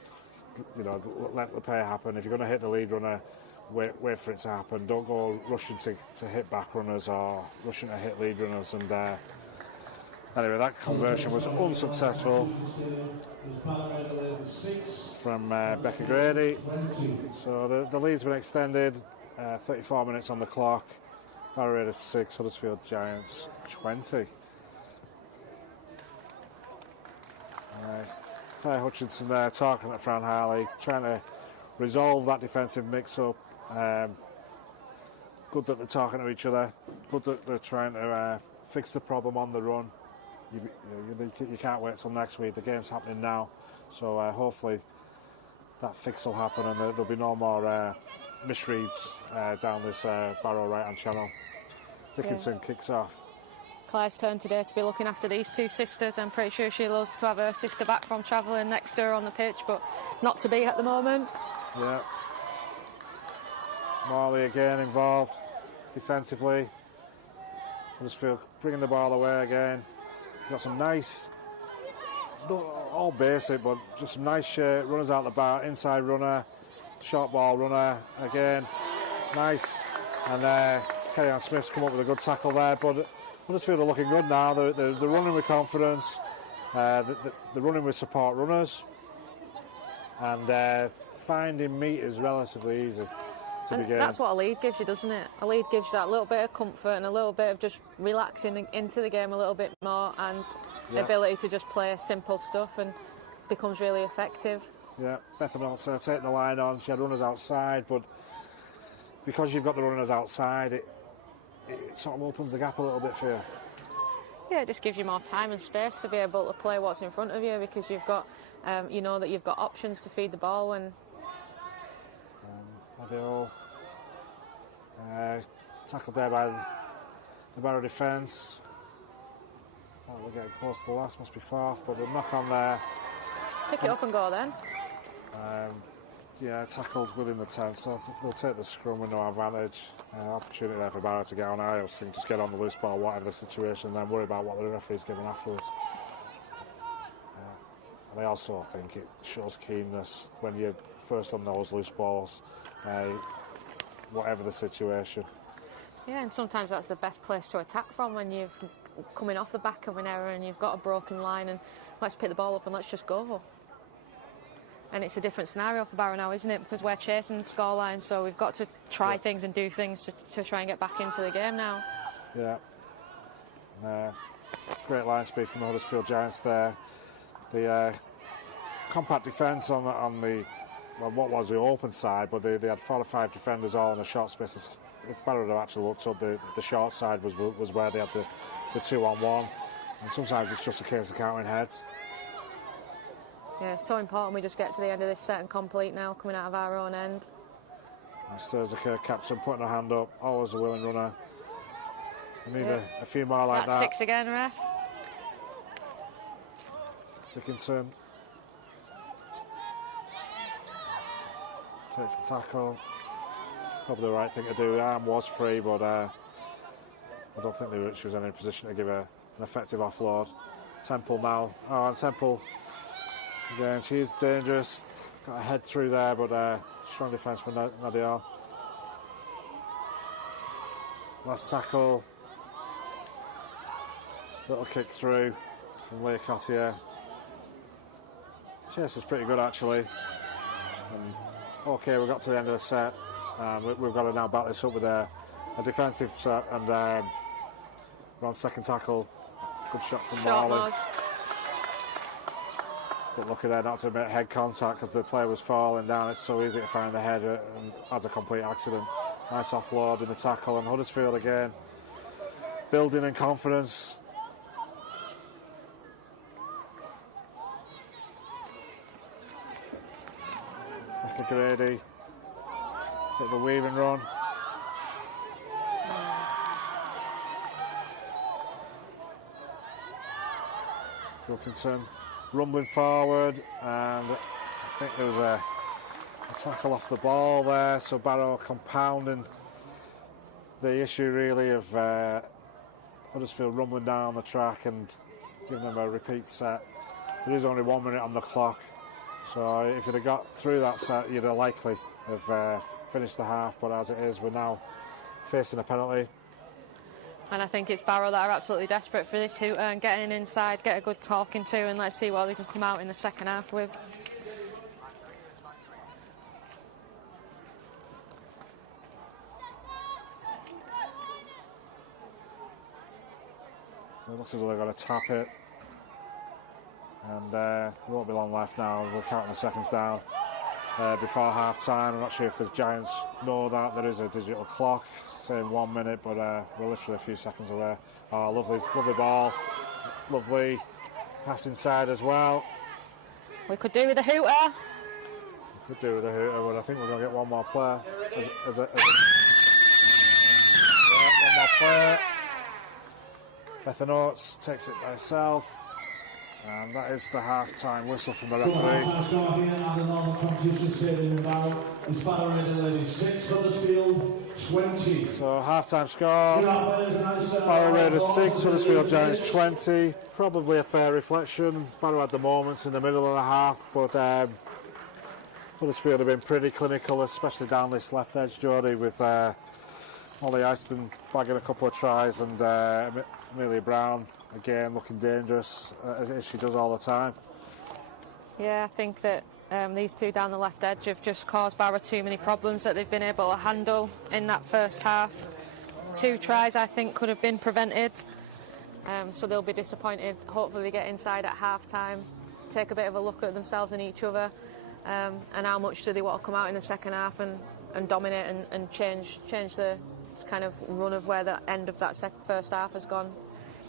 You know, let the play happen. If you're going to hit the lead runner, wait for it to happen. Don't go rushing to hit back runners or rushing to hit lead runners. And anyway, that conversion was unsuccessful from Becca Grady. So the lead's been extended. 34 minutes on the clock. Barrow Ladies 6, Huddersfield Giants 20. Claire Hutchinson there talking to Fran Harley, trying to resolve that defensive mix-up. Good that they're talking to each other. Good that they're trying to fix the problem on the run. You can't wait till next week. The game's happening now, so hopefully that fix will happen and there'll be no more misreads down this Barrow right-hand channel. Dickinson kicks off. Claire's turn today to be looking after these two sisters. I'm pretty sure she'd love to have her sister back from travelling next to her on the pitch, but not to be at the moment. Yeah. Morley again involved defensively. Huddersfield bringing the ball away again. Got some nice, all basic, but just some nice runners out the bar. Inside runner, short ball runner again. Nice. And Kerry-Ann Smith's come up with a good tackle there, but Huddersfield are looking good now. They're running with confidence. They're running with support runners. And finding meat is relatively easy to begin. That's what a lead gives you, doesn't it? A lead gives you that little bit of comfort and a little bit of just relaxing into the game a little bit more, and the ability to just play simple stuff, and becomes really effective. Yeah, Bethan also taking the line on. She had runners outside, but because you've got the runners outside, it sort of opens the gap a little bit for you. Yeah, it just gives you more time and space to be able to play what's in front of you, because you've got, you know that you've got options to feed the ball when. Adil tackled there by the Barrow defence. Thought we're getting close to the last, must be fourth, but the knock on there. Pick it up and go then. Yeah, tackled within the 10, so they'll take the scrum with no advantage. Opportunity there for Barrow to get on. I always think just get on the loose ball, whatever the situation, and then worry about what the referee's giving afterwards. And I also think it shows keenness when you're first on those loose balls, whatever the situation. Yeah, and sometimes that's the best place to attack from, when you've coming off the back of an error and you've got a broken line, and let's pick the ball up and let's just go. And it's a different scenario for Barrow now, isn't it? Because we're chasing the scoreline, so we've got to try things and do things to try and get back into the game now. Yeah. Great line speed from the Huddersfield Giants there. The compact defence on the well, what was the open side, but they had 4 or 5 defenders all in a short space. If Barrow had actually looked up, the short side was where they had the 2-on-1. And sometimes it's just a case of countering heads. Yeah, it's so important we just get to the end of this set and complete now, coming out of our own end. Sturzaker, captain, putting her hand up, always a willing runner. We need a few more like That's that. 6 again, ref. Dickinson takes the tackle. Probably the right thing to do. The arm was free, but I don't think she was in any position to give an effective offload. Temple now. Oh, and Temple. Again, she is dangerous. Got a head through there, but strong defence for Nadia. Last tackle. Little kick through from Leah Cottier. Chase is pretty good, actually. Okay, we got to the end of the set. We've got to now back this up with a defensive set, and we're on second tackle. Good shot from Morley. But lucky there not to make head contact because the player was falling down. It's so easy to find the head and as a complete accident. Nice offload in the tackle, and Huddersfield again building in confidence. Like a Grady. Bit of a weaving run. Wilkinson rumbling forward, and I think there was a tackle off the ball there, so Barrow compounding the issue really of Huddersfield rumbling down the track and giving them a repeat set. There is only 1 minute on the clock, so if you'd have got through that set, you'd have likely have finished the half, but as it is, we're now facing a penalty. And I think it's Barrow that are absolutely desperate for this hooter and getting inside, get a good talking to, and let's see what they can come out in the second half with. So it looks as though they're going to tap it. And there won't be long left now. We're counting the seconds down before half time. I'm not sure if the Giants know that. There is a digital clock saying 1 minute, but we're literally a few seconds away. Oh, lovely, lovely ball. Lovely pass inside as well. We could do with a hooter. We could do with a hooter, but I think we're going to get one more player. Yeah, one more player. Bethan Oates takes it by herself. And that is the half-time whistle from the referee. Half-time score here at the Northern Competition Stadium in Barrow is Barrow Ladies 6, Huddersfield 20. So half-time score, Barrow Raiders 6, Huddersfield Giants 20. Probably a fair reflection. Barrow had the moments in the middle of the half, but Huddersfield have been pretty clinical, especially down this left edge, Jodie, with Molly Easton bagging a couple of tries and Amelia Brown again looking dangerous, as she does all the time. Yeah, I think that these two down the left edge have just caused Barrow too many problems that they've been able to handle in that first half. 2 tries I think could have been prevented, so they'll be disappointed. Hopefully they get inside at half time, take a bit of a look at themselves and each other, and how much do they want to come out in the second half and dominate and change the kind of run of where the end of that first half has gone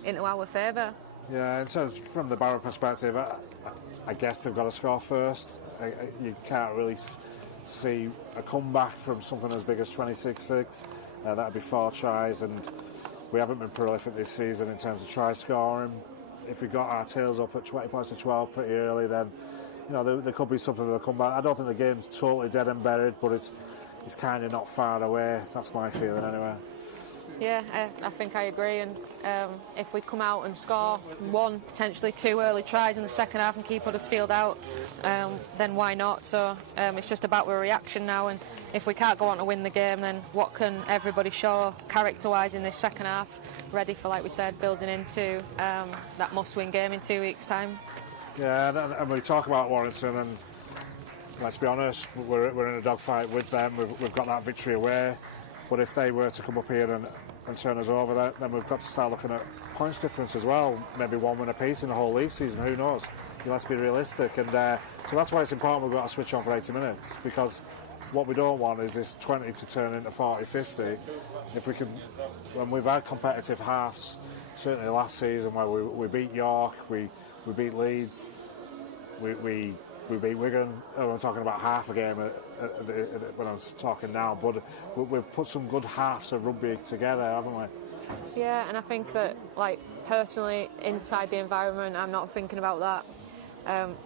into our favour. Yeah, in terms from the Barrow perspective, I guess they've got to score first. You can't really see a comeback from something as big as 26-6. That'd be 4 tries, and we haven't been prolific this season in terms of try scoring. If we got our tails up at 20 points to 12 pretty early, then you know there could be something of a comeback. I don't think the game's totally dead and buried, but it's kind of not far away. That's my feeling anyway. Yeah, I think I agree, and if we come out and score 1, potentially 2 early tries in the second half and keep Huddersfield out, then why not? So it's just about a reaction now, and if we can't go on to win the game, then what can everybody show character-wise in this second half, ready for, like we said, building into that must-win game in 2 weeks' time? Yeah, and we talk about Warrington, and let's be honest, we're in a dogfight with them. We've got that victory away. But if they were to come up here and turn us over, then we've got to start looking at points difference as well. Maybe 1 win apiece in the whole league season, who knows? Let's be realistic. And so that's why it's important we've got to switch on for 80 minutes, because what we don't want is this 20 to turn into 40, 50. If we can, when we've had competitive halves, certainly last season where we beat York, we beat Leeds, we beat Wigan. I'm talking about half a game when I was talking now, but we've put some good halves of rugby together, haven't we? Yeah, and I think that, like, personally, inside the environment, I'm not thinking about that.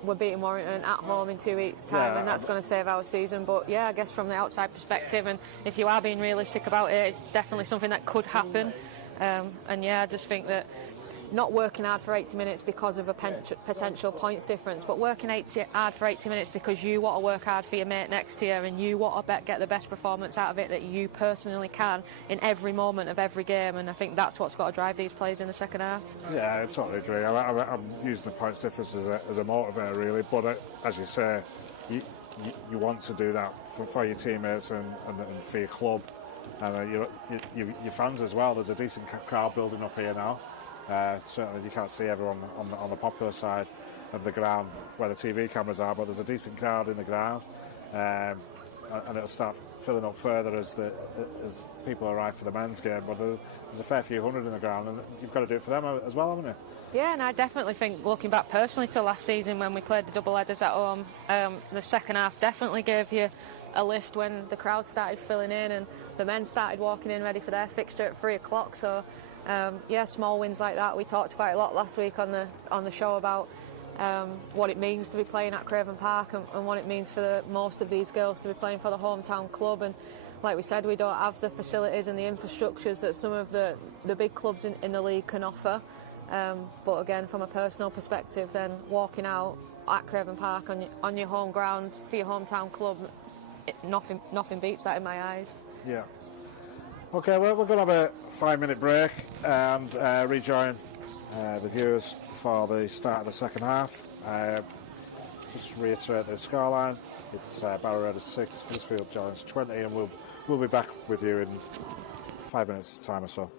We're beating Warrington at home in 2 weeks' time, and that's going to save our season. But yeah, I guess from the outside perspective, and if you are being realistic about it, it's definitely something that could happen. And yeah, I just think that not working hard for 80 minutes because of a potential points difference, but working hard for 80 minutes because you want to work hard for your mate next year and you want to get the best performance out of it that you personally can in every moment of every game, and I think that's what's got to drive these players in the second half. Yeah, I totally agree. I'm using the points difference as a motivator really, but as you say, you want to do that for your teammates and for your club and your fans as well. There's a decent crowd building up here now. Certainly you can't see everyone on the popular side of the ground where the TV cameras are, but there's a decent crowd in the ground. and it'll start filling up further as people arrive for the men's game. But there's a fair few hundred in the ground, and you've got to do it for them as well, haven't you? Yeah, and I definitely think, looking back personally to last season when we played the double headers at home, the second half definitely gave you a lift when the crowd started filling in and the men started walking in ready for their fixture at 3 o'clock. So, yeah, small wins like that. We talked about it a lot last week on the show about what it means to be playing at Craven Park and what it means for most of these girls to be playing for the hometown club. And like we said, we don't have the facilities and the infrastructures that some of the big clubs in the league can offer. But again, from a personal perspective, then walking out at Craven Park on your home ground for your hometown club, nothing beats that in my eyes. Yeah. Okay, well, we're going to have a 5-minute break and rejoin the viewers for the start of the second half. Just reiterate the scoreline. It's Barrow Ladies 6, Huddersfield Giants 20, and we'll be back with you in 5 minutes' time or so.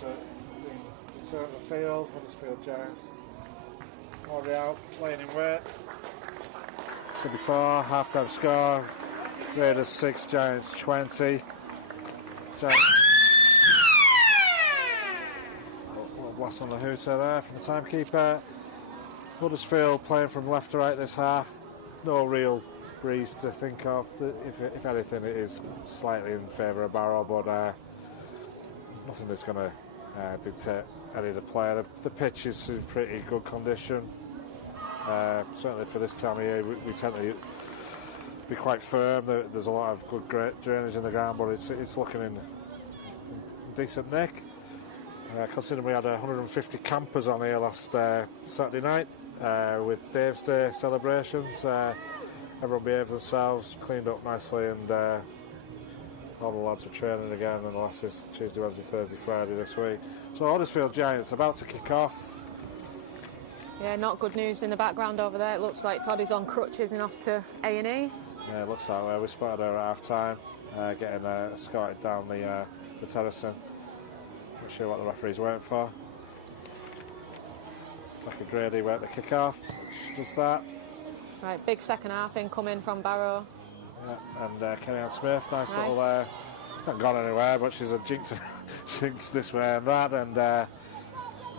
to the field. Huddersfield Giants. Already out, playing in weight. So before, half-time score. Raiders 6, Giants 20. Giants. Blast on the hooter there from the timekeeper. Huddersfield playing from left to right this half. No real breeze to think of. If anything, it is slightly in favour of Barrow, but nothing that's going to dictate any of the play. The pitch is in pretty good condition. Certainly for this time of year, we tend to be quite firm. There's a lot of good drainage in the ground, but it's looking in decent nick. Considering we had 150 campers on here last Saturday night with Dave's Day celebrations. Everyone behaved themselves, cleaned up nicely, and all the lads were training again, and the lasses Tuesday, Wednesday, Thursday, Friday this week. So Huddersfield Giants about to kick off. Yeah, not good news in the background over there. It looks like Toddie's on crutches and off to A&E. Yeah, it looks that way. We spotted her at half-time, getting escorted down the terracing. Not sure what the referee's waiting for. Becca Grady went to kick off. Just that. Right, big second half incoming from Barrow. Yeah, and Kerry-Ann Smith, nice little. Not gone anywhere, but she's a jinx this way and that, and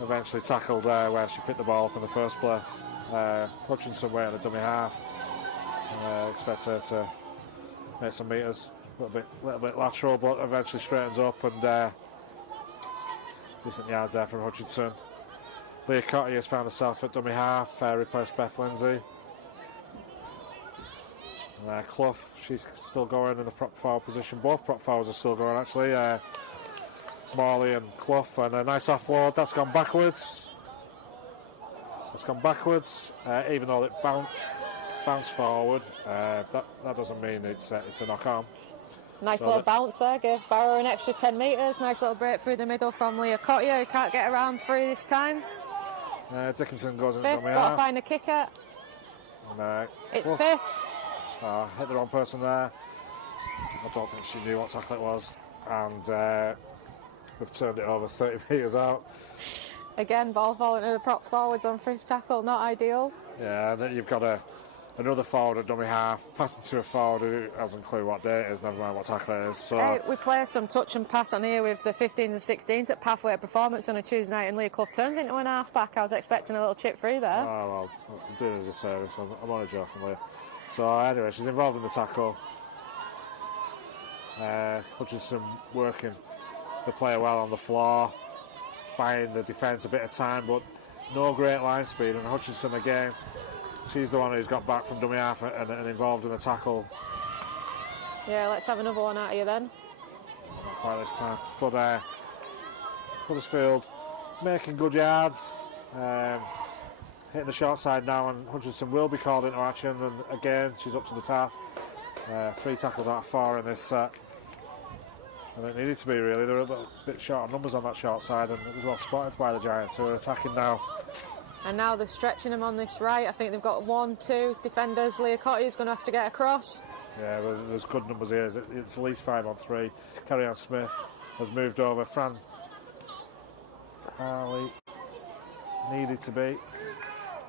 eventually tackled where she picked the ball up in the first place. Hutchinson way in the dummy half. Expect her to make some metres, a little bit lateral, but eventually straightens up, and decent yards there from Hutchinson. Leah Cotty has found herself at dummy half, replaced Beth Lindsay. Clough, she's still going in the prop forward position. Both prop forwards are still going, actually. Morley and Clough, and a nice offload. That's gone backwards. Even though it bounced forward. That doesn't mean it's a knock-on. Nice little bounce there, give Barrow an extra 10 metres. Nice little break through the middle from Leah Cottier, who can't get around free this time. Dickinson goes in Fifth, got to find a kicker. And, it's Fifth. Hit the wrong person there. I don't think she knew what tackle it was. And we've turned it over 30 metres out. Again, ball falling to the prop forwards on fifth tackle, not ideal. Yeah, and then you've got another forward at dummy half, passing to a forward who hasn't a clue what day it is, never mind what tackle it is. So hey, we play some touch and pass on here with the 15s and 16s at Pathway Performance on a Tuesday night, and Leah Clough turns into an half-back. I was expecting a little chip through there. Oh, well, I'm doing a disservice. I'm only joking, Leah. So anyway, she's involved in the tackle. Hutchinson working the player well on the floor, buying the defence a bit of time, but no great line speed. And Hutchinson again, she's the one who's got back from dummy half and involved in the tackle. Yeah, let's have another one out of you then. Not quite this time, but Huddersfield making good yards, hitting the short side now, and Hutchinson will be called into action. And again, she's up to the task. 3 tackles out of 4 in this set. And it needed to be, really. They were a bit short of numbers on that short side, and it was well spotted by the Giants, who are attacking now. And now they're stretching them on this right. I think they've got 1, 2 defenders. Leah Cotty is going to have to get across. Yeah, there's good numbers here. It's at least 5 on 3. Kerry-Ann Smith has moved over. Fran Harley needed to be.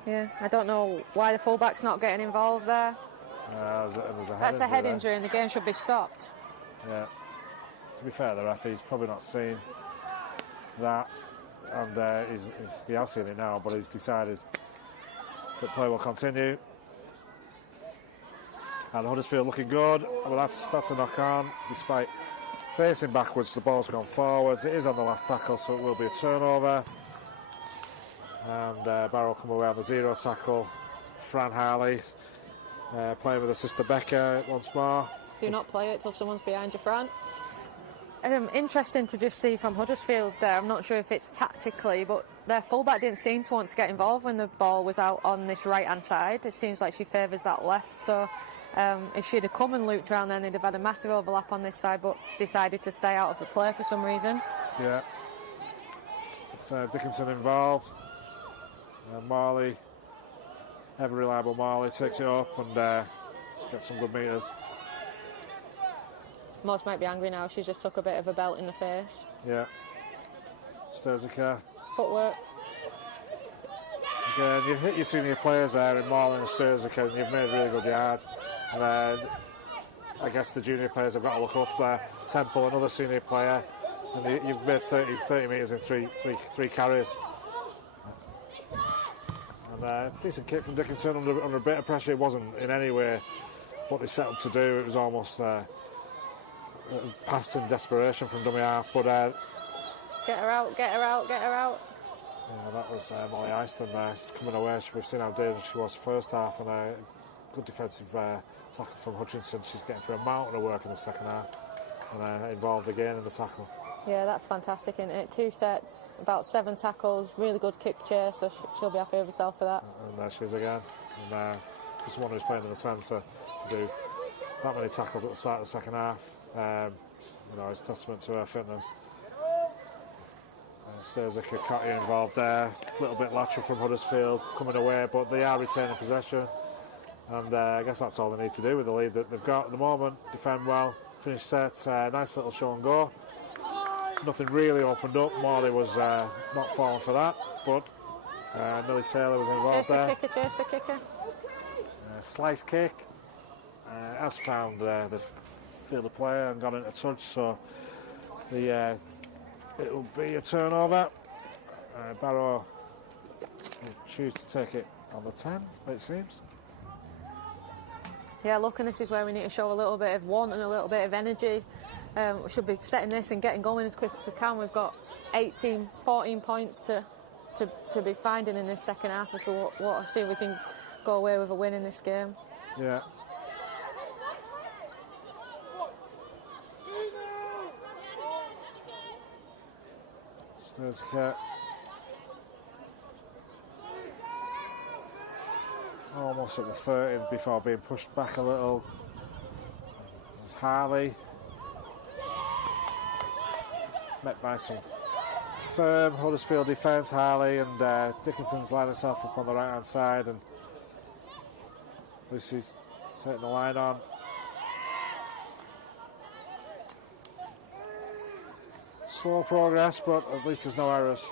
Yeah, I don't know why the fullback's not getting involved there. That's a head injury, and the game should be stopped. Yeah. To be fair, the referee's probably not seen that, and he has seen it now, but he's decided that play will continue. And Huddersfield looking good. Well, that's a knock-on. Despite facing backwards, the ball's gone forwards. It is on the last tackle, so it will be a turnover. And Barrow come away on the 0 tackle. Fran Harley playing with her sister Becca once more. Do not play it till someone's behind you, Fran. Interesting to just see from Huddersfield there. I'm not sure if it's tactically, but their fullback didn't seem to want to get involved when the ball was out on this right-hand side. It seems like she favours that left, so if she'd have come and looped around, then they'd have had a massive overlap on this side, but decided to stay out of the play for some reason. Yeah. It's Dickinson involved. Marley, ever reliable Marley, takes it up and gets some good metres. Moss might be angry now. She just took a bit of a belt in the face. Yeah. Sturziker. Footwork. Again, you've hit your senior players there in Marlin and Sturziker, and you've made really good yards. And I guess the junior players have got to look up there. Temple, another senior player, and you've made 30 metres in three carries. And decent kick from Dickinson under a bit of pressure. It wasn't in any way what they set up to do. It was almost passed in desperation from dummy half. But Get her out, get her out, get her out. yeah, that was Molly Iceland there. She's coming away. We've seen how dangerous she was first half, and a good defensive tackle from Hutchinson. She's getting through a mountain of work in the second half, and involved again in the tackle. Yeah, that's fantastic, isn't it? 2 sets, about 7 tackles, really good kick chase, so she'll be happy with herself for that. And there she is again. And just one who's playing in the centre to do that many tackles at the start of the second half. It's testament to her fitness. Sturziker, Cotty involved there. A little bit lateral from Huddersfield coming away, but they are retaining possession. And I guess that's all they need to do with the lead that they've got at the moment. Defend well, finish sets, nice little show and go. Nothing really opened up. Morley was not falling for that, but Millie Taylor was involved there. Chase the kicker. Slice kick. Has found the fielder player and got into touch, so it'll be a turnover. Barrow will choose to take it on the 10, it seems. Yeah, look, and this is where we need to show a little bit of want and a little bit of energy. We should be setting this and getting going as quick as we can. We've got 14 points to be finding in this second half if we want to see if we can go away with a win in this game. Yeah. Sturziker. Almost at the 30 before being pushed back a little. There's Harley. Met by some firm Huddersfield defence. Harley and Dickinson's lined herself up on the right hand side, and Lucy's setting the line on. Slow progress, but at least there's no errors.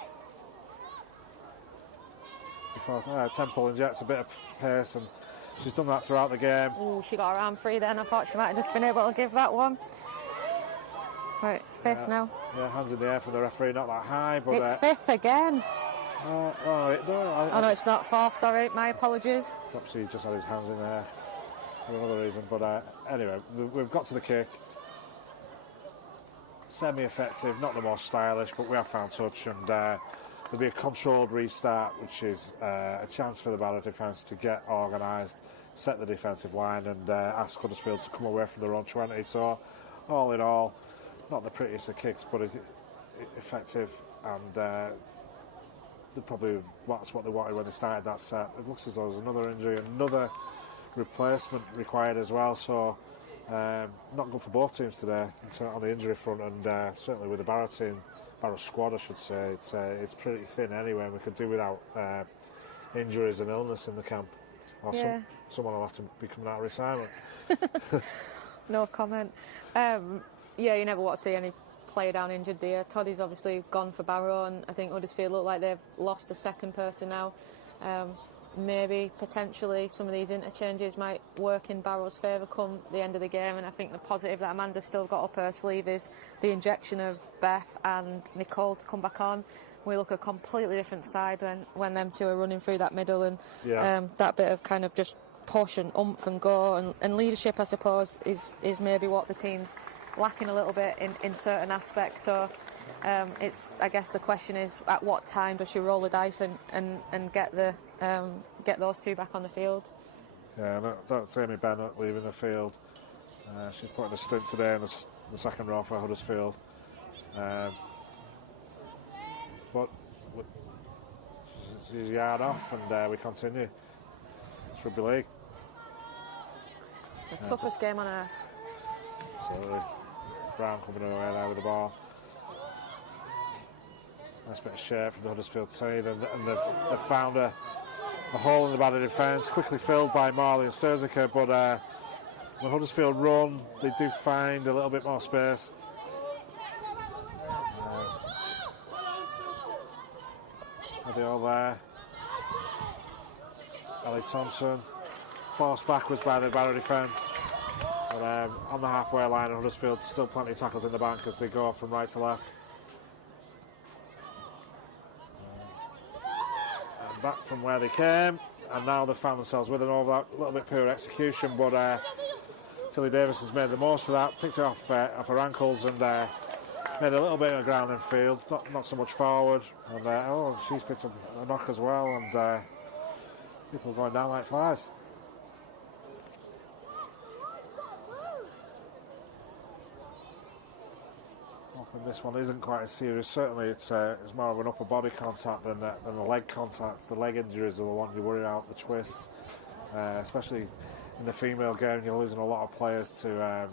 Before Temple injects a bit of pace, and she's done that throughout the game. Ooh, she got her arm free then. I thought she might have just been able to give that one. Right, 5th now. Yeah, hands in the air from the referee, not that high, but it's 5th again. No, it's not 4th. Sorry, my apologies. Perhaps he just had his hands in there for another reason. But anyway, we've got to the kick. Semi-effective, not the most stylish, but we have found touch, and there'll be a controlled restart, which is a chance for the Barrow defence to get organised, set the defensive line, and ask Huddersfield to come away from their own 20. So, all in all, not the prettiest of kicks, but effective, and that's what they wanted when they started that set. It looks as though there's another injury, another replacement required as well, so not good for both teams today on the injury front, and certainly with the Barrow team, Barrow squad I should say, it's pretty thin anyway, and we could do without injuries and illness in the camp, or someone will have to be coming out of retirement. No comment. Yeah, you never want to see any player down injured, do you? Toddy's obviously gone for Barrow, and I think Huddersfield look like they've lost a second person now. Maybe, potentially, some of these interchanges might work in Barrow's favour come the end of the game, and I think the positive that Amanda's still got up her sleeve is the injection of Beth and Nicole to come back on. We look a completely different side when them two are running through that middle, and that bit of kind of just push and oomph and go and leadership, I suppose, is maybe what the team's lacking a little bit in certain aspects. So I guess the question is, at what time does she roll the dice and get those two back on the field? Yeah, that's Amy Bennett leaving the field. She's putting a stint today in the second row for Huddersfield. But she's a yard off, and we continue. It's Rugby League. The toughest game on earth. Absolutely. Brown coming away there with the ball. Nice bit of shape from the Huddersfield side, and they've found a hole in the Barrow defence, quickly filled by Marley and Sturziker, but when Huddersfield run, they do find a little bit more space. Neale there. Ellie Thompson. Forced backwards by the Barrow defence. But on the halfway line, Huddersfield still plenty of tackles in the bank as they go from right to left. And back from where they came, and now they've found themselves with an overlap. A little bit poor execution, but Tilly Davis has made the most of that. Picked it off her ankles and made a little bit of ground and field, not so much forward. And she's picked up a knock as well, and people going down like flies. And this one isn't quite as serious. Certainly, it's more of an upper body contact than the leg contact. The leg injuries are the one you worry about. The twists, especially in the female game, you're losing a lot of players to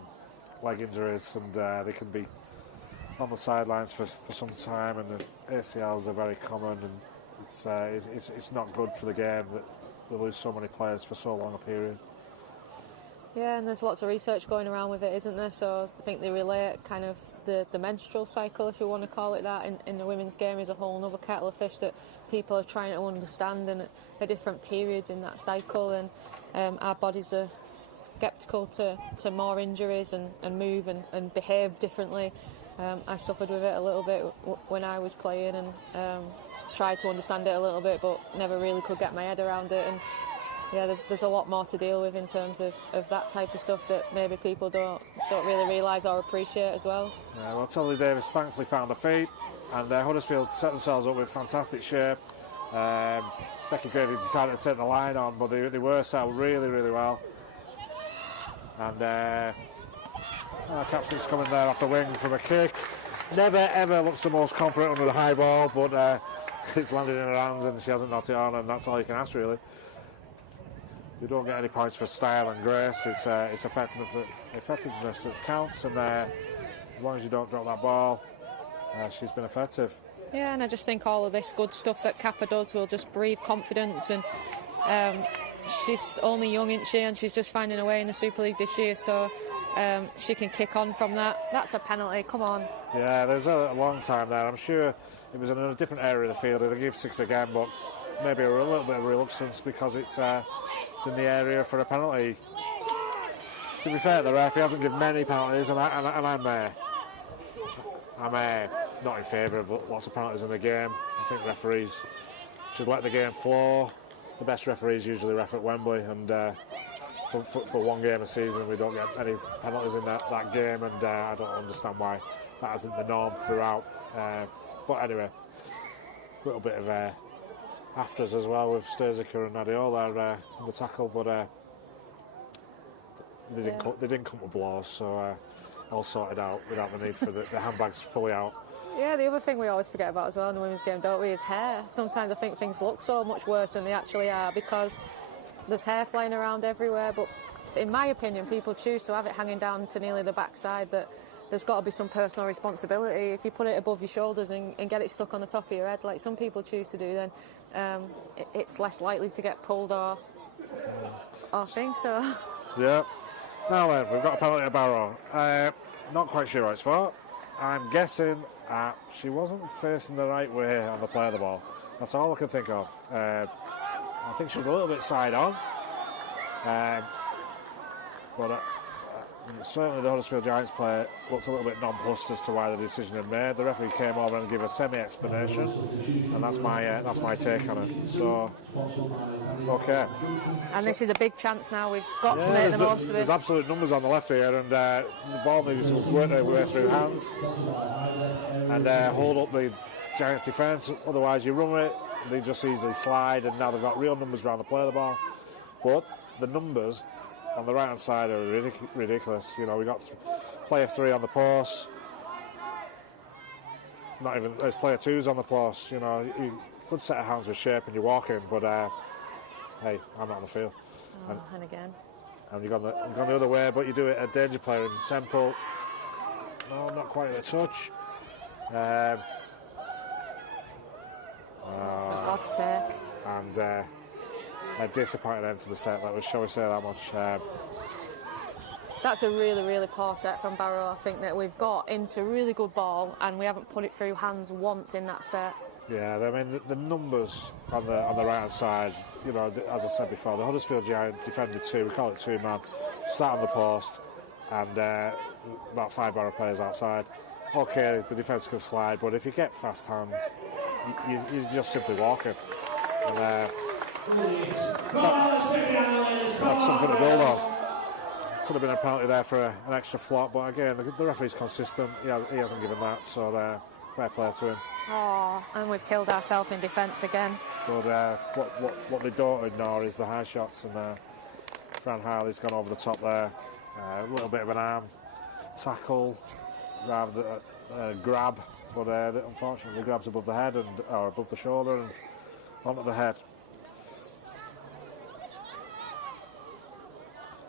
leg injuries, and they can be on the sidelines for some time. And the ACLs are very common, and it's not good for the game that we lose so many players for so long a period. Yeah, and there's lots of research going around with it, isn't there? So I think they relate kind of the menstrual cycle, if you want to call it that, in the women's game is a whole other kettle of fish that people are trying to understand, and at different periods in that cycle, and our bodies are sceptical to more injuries and move and behave differently. I suffered with it a little bit when I was playing, and tried to understand it a little bit, but never really could get my head around it. And yeah, there's a lot more to deal with in terms of that type of stuff that maybe people don't really realise or appreciate as well. Yeah, well, Tilly Davis thankfully found her feet, and Huddersfield set themselves up with fantastic shape. Becky Grady decided to take the line on, but they were set up really, really well. And Capsic's coming there off the wing from a kick. Never ever looks the most confident under the high ball, but it's landed in her hands and she hasn't knocked it on, and that's all you can ask, really. You don't get any points for style and grace. It's effectiveness that counts, and as long as you don't drop that ball, she's been effective. Yeah, and I just think all of this good stuff that Kappa does will just breathe confidence, and she's only young, isn't she, and she's just finding a way in the Super League this year, so she can kick on from that. That's a penalty, come on. Yeah, there's a long time there. I'm sure it was in a different area of the field. It'll give 6 again, but maybe a little bit of reluctance because it's in the area for a penalty. To be fair, the ref, he hasn't given many penalties, and I'm not in favour of lots of penalties in the game. I think referees should let the game flow. The best referees usually ref at Wembley, and for one game a season we don't get any penalties in that game, and I don't understand why that isn't the norm throughout. But anyway, a little bit of afters as well with Sturziker and Neale there in the tackle, but they didn't come to blows, so all sorted out without the need for the handbags fully out. Yeah, the other thing we always forget about as well in the women's game, don't we, is hair. Sometimes I think things look so much worse than they actually are because there's hair flying around everywhere, but in my opinion people choose to have it hanging down to nearly the backside. That there's got to be some personal responsibility. If you put it above your shoulders and get it stuck on the top of your head like some people choose to do, then it's less likely to get pulled or things. So yeah. Now then, we've got a penalty at Barrow. Not quite sure what it's for. I'm guessing she wasn't facing the right way on the play of the ball. That's all I can think of. I think she was a little bit side on. But certainly the Huddersfield Giants player looked a little bit nonplussed as to why the decision had made. The referee came over and gave a semi-explanation, and that's my take on it. So, okay. And this is a big chance now. We've got to make the most of it. There's absolute numbers on the left here, and the ball needed to work their way through hands and hold up the Giants' defence. Otherwise, you run it, they just easily slide, and now they've got real numbers around the play of the ball. But the numbers on the right hand side are ridiculous. You know, we got player 3 on the post. Not even there's player 2's on the post. You know, good set of hands with shape and you're walking, but hey, I'm not on the field. And again. And you've gone the other way, but you do it a danger player in tempo. No, not quite a touch. For God's sake. And a disappointing end to the set. Shall we say that much? That's a really, really poor set from Barrow. I think that we've got into really good ball and we haven't put it through hands once in that set. Yeah, I mean the numbers on the right hand side. You know, as I said before, the Huddersfield Giants defended 2. We call it 2-man. Sat on the post, and about 5 Barrow players outside. Okay, the defence can slide, but if you get fast hands, you're just simply walking. And, that's something to build on. Could have been a penalty there for an extra flop, but again, the referee's consistent. He hasn't given that, so fair play to him. Oh, and we've killed ourselves in defence again. But what they don't ignore is the high shots, and Fran Harley's gone over the top there. A little bit of an arm tackle rather than a grab, but unfortunately grabs above the head or above the shoulder and onto the head.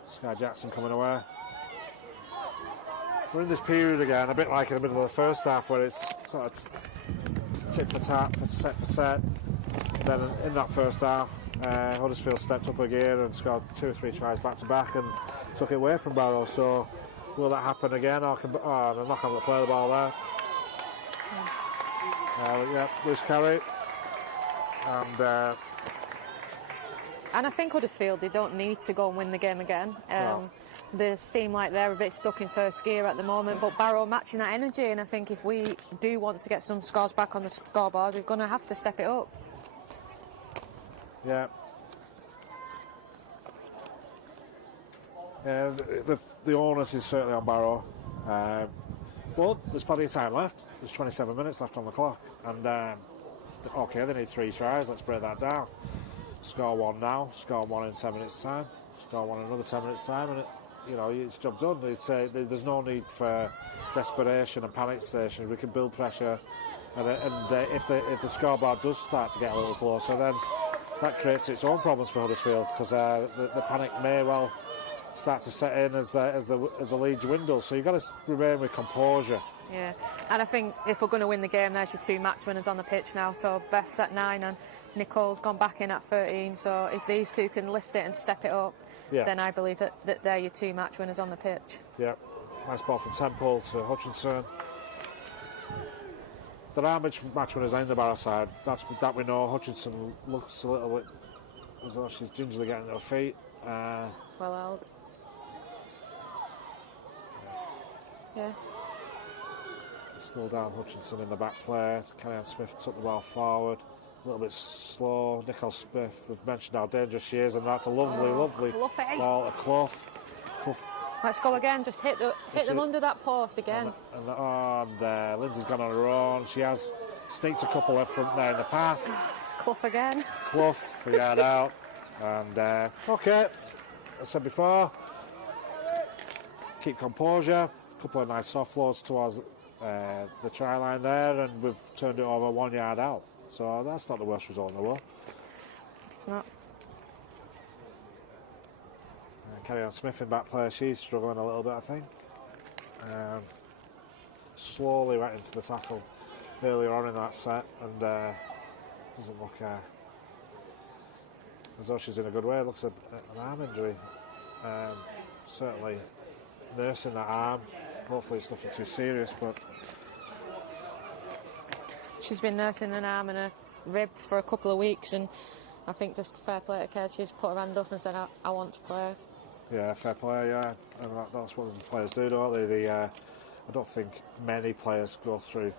Sky Jackson coming away. We're in this period again, a bit like in the middle of the first half, where it's sort of tit for tat, set for set. Then in that first half, Huddersfield stepped up a gear and scored 2 or 3 tries back to back and took it away from Barrow. So will that happen again? Or they're not going to play the ball there. Yeah, loose carry. And I think Huddersfield, they don't need to go and win the game again. No. They seem like they're a bit stuck in first gear at the moment, but Barrow matching that energy, and I think if we do want to get some scores back on the scoreboard, we're going to have to step it up. Yeah. The onus is certainly on Barrow. But there's plenty of time left. There's 27 minutes left on the clock. And, okay, they need 3 tries. Let's break that down. Score 1 now, score 1 in 10 minutes' time, score 1 in another 10 minutes' time, and it's job done. There's no need for desperation and panic stations. We can build pressure, and if the scoreboard does start to get a little closer, then that creates its own problems for Huddersfield, because the panic may well start to set in as the lead dwindles. So you've got to remain with composure. Yeah, and I think if we're going to win the game, there's your 2 match winners on the pitch now. So Beth's at 9 and Nicole's gone back in at 13. So if these 2 can lift it and step it up, then I believe that they're your 2 match winners on the pitch. Yeah, nice ball from Temple to Hutchinson. There are match winners on the Barrow side. That we know. Hutchinson looks a little bit as though she's gingerly getting her feet. Well held. Yeah. Still down Hutchinson in the back play. Carrie-Anne Smith took the ball forward. A little bit slow. Nicole Smith, we've mentioned how dangerous she is, and that's a lovely ball to Clough. Let's go again. Just hit them under that post again. And Lindsay's gone on her own. She has sneaked a couple up front there in the past. It's Clough again. Clough, we yard out. And okay, as I said before, keep composure. A couple of nice soft flows towards the try line there, and we've turned it over 1 yard out. So that's not the worst result in the world. It's not. Carrie-Anne Smith in back play. She's struggling a little bit, I think. Slowly went into the tackle earlier on in that set, and doesn't look as though she's in a good way. It looks an arm injury. Certainly nursing that arm. Hopefully it's nothing too serious, but she's been nursing an arm and a rib for a couple of weeks, and I think just fair play to Kate. She's put her hand up and said, I want to play. Yeah, fair play, yeah. And that's what the players do, don't they? I don't think many players go through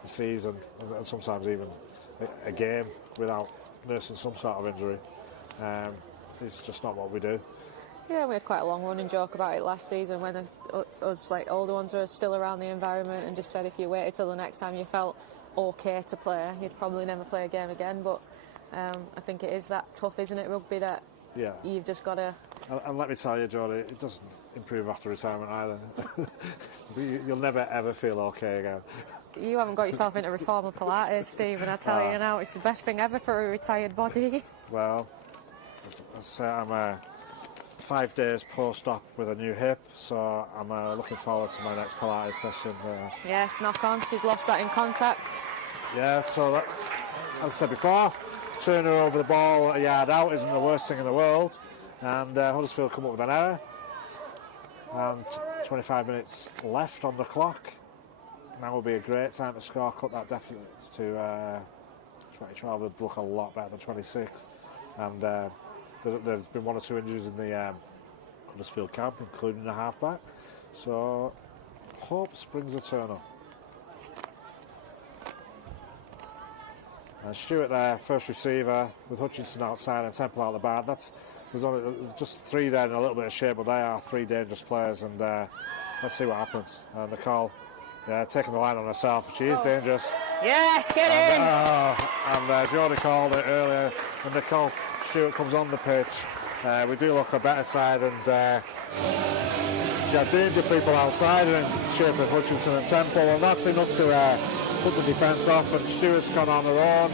the season, and sometimes even a game, without nursing some sort of injury. It's just not what we do. Yeah, we had quite a long running joke about it last season when us older ones were still around the environment, and just said if you waited till the next time you felt okay to play, you'd probably never play a game again. But I think it is that tough, isn't it, rugby, that you've just got to... And let me tell you, Jodie, it doesn't improve after retirement either. You'll never ever feel okay again. You haven't got yourself into reformer Pilates, Steve, and I tell you now, it's the best thing ever for a retired body. Well, I'm 5 days post-op with a new hip, so I'm looking forward to my next Pilates session. Yes, knock on, she's lost that in contact. Yeah, so that, as I said before, turn her over the ball a yard out isn't the worst thing in the world, and Huddersfield come up with an error, and 25 minutes left on the clock. Now will be a great time to score, cut that deficit to 2012 would look a lot better than 26. And there's been 1 or 2 injuries in the Huddersfield camp, including the halfback. So hope springs eternal. And Stewart there, first receiver, with Hutchinson outside and Temple out the back. There's just 3 there in a little bit of shape, but they are 3 dangerous players, and let's see what happens. Nicole, taking the line on herself. She is dangerous. Yes, get in! And Jodie called it earlier. When Nicole Stewart comes on the pitch, we do look a better side, and she had danger people outside in shape of Hutchinson and Temple, and that's enough to put the defence off, and Stewart's gone on her own.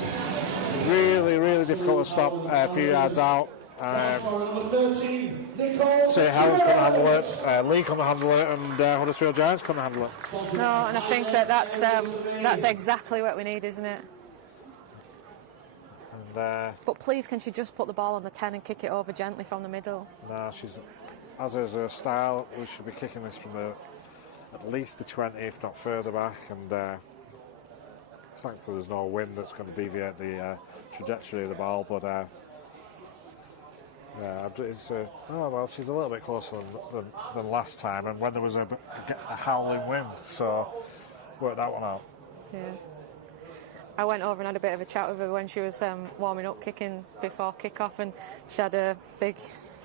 Really, really difficult to stop a few yards out. St Helens couldn't handle it, Lee couldn't handle it, and Huddersfield Giants couldn't handle it. No, and I think that's exactly what we need, isn't it? And, but please, can she just put the ball on the 10 and kick it over gently from the middle? No, as is her style, we should be kicking this from at least the 20, if not further back, and thankfully there's no wind that's going to deviate the trajectory of the ball, but she's a little bit closer than last time, and when there was a howling wind, so work that one out. Yeah. I went over and had a bit of a chat with her when she was warming up, kicking before kick-off, and she had a big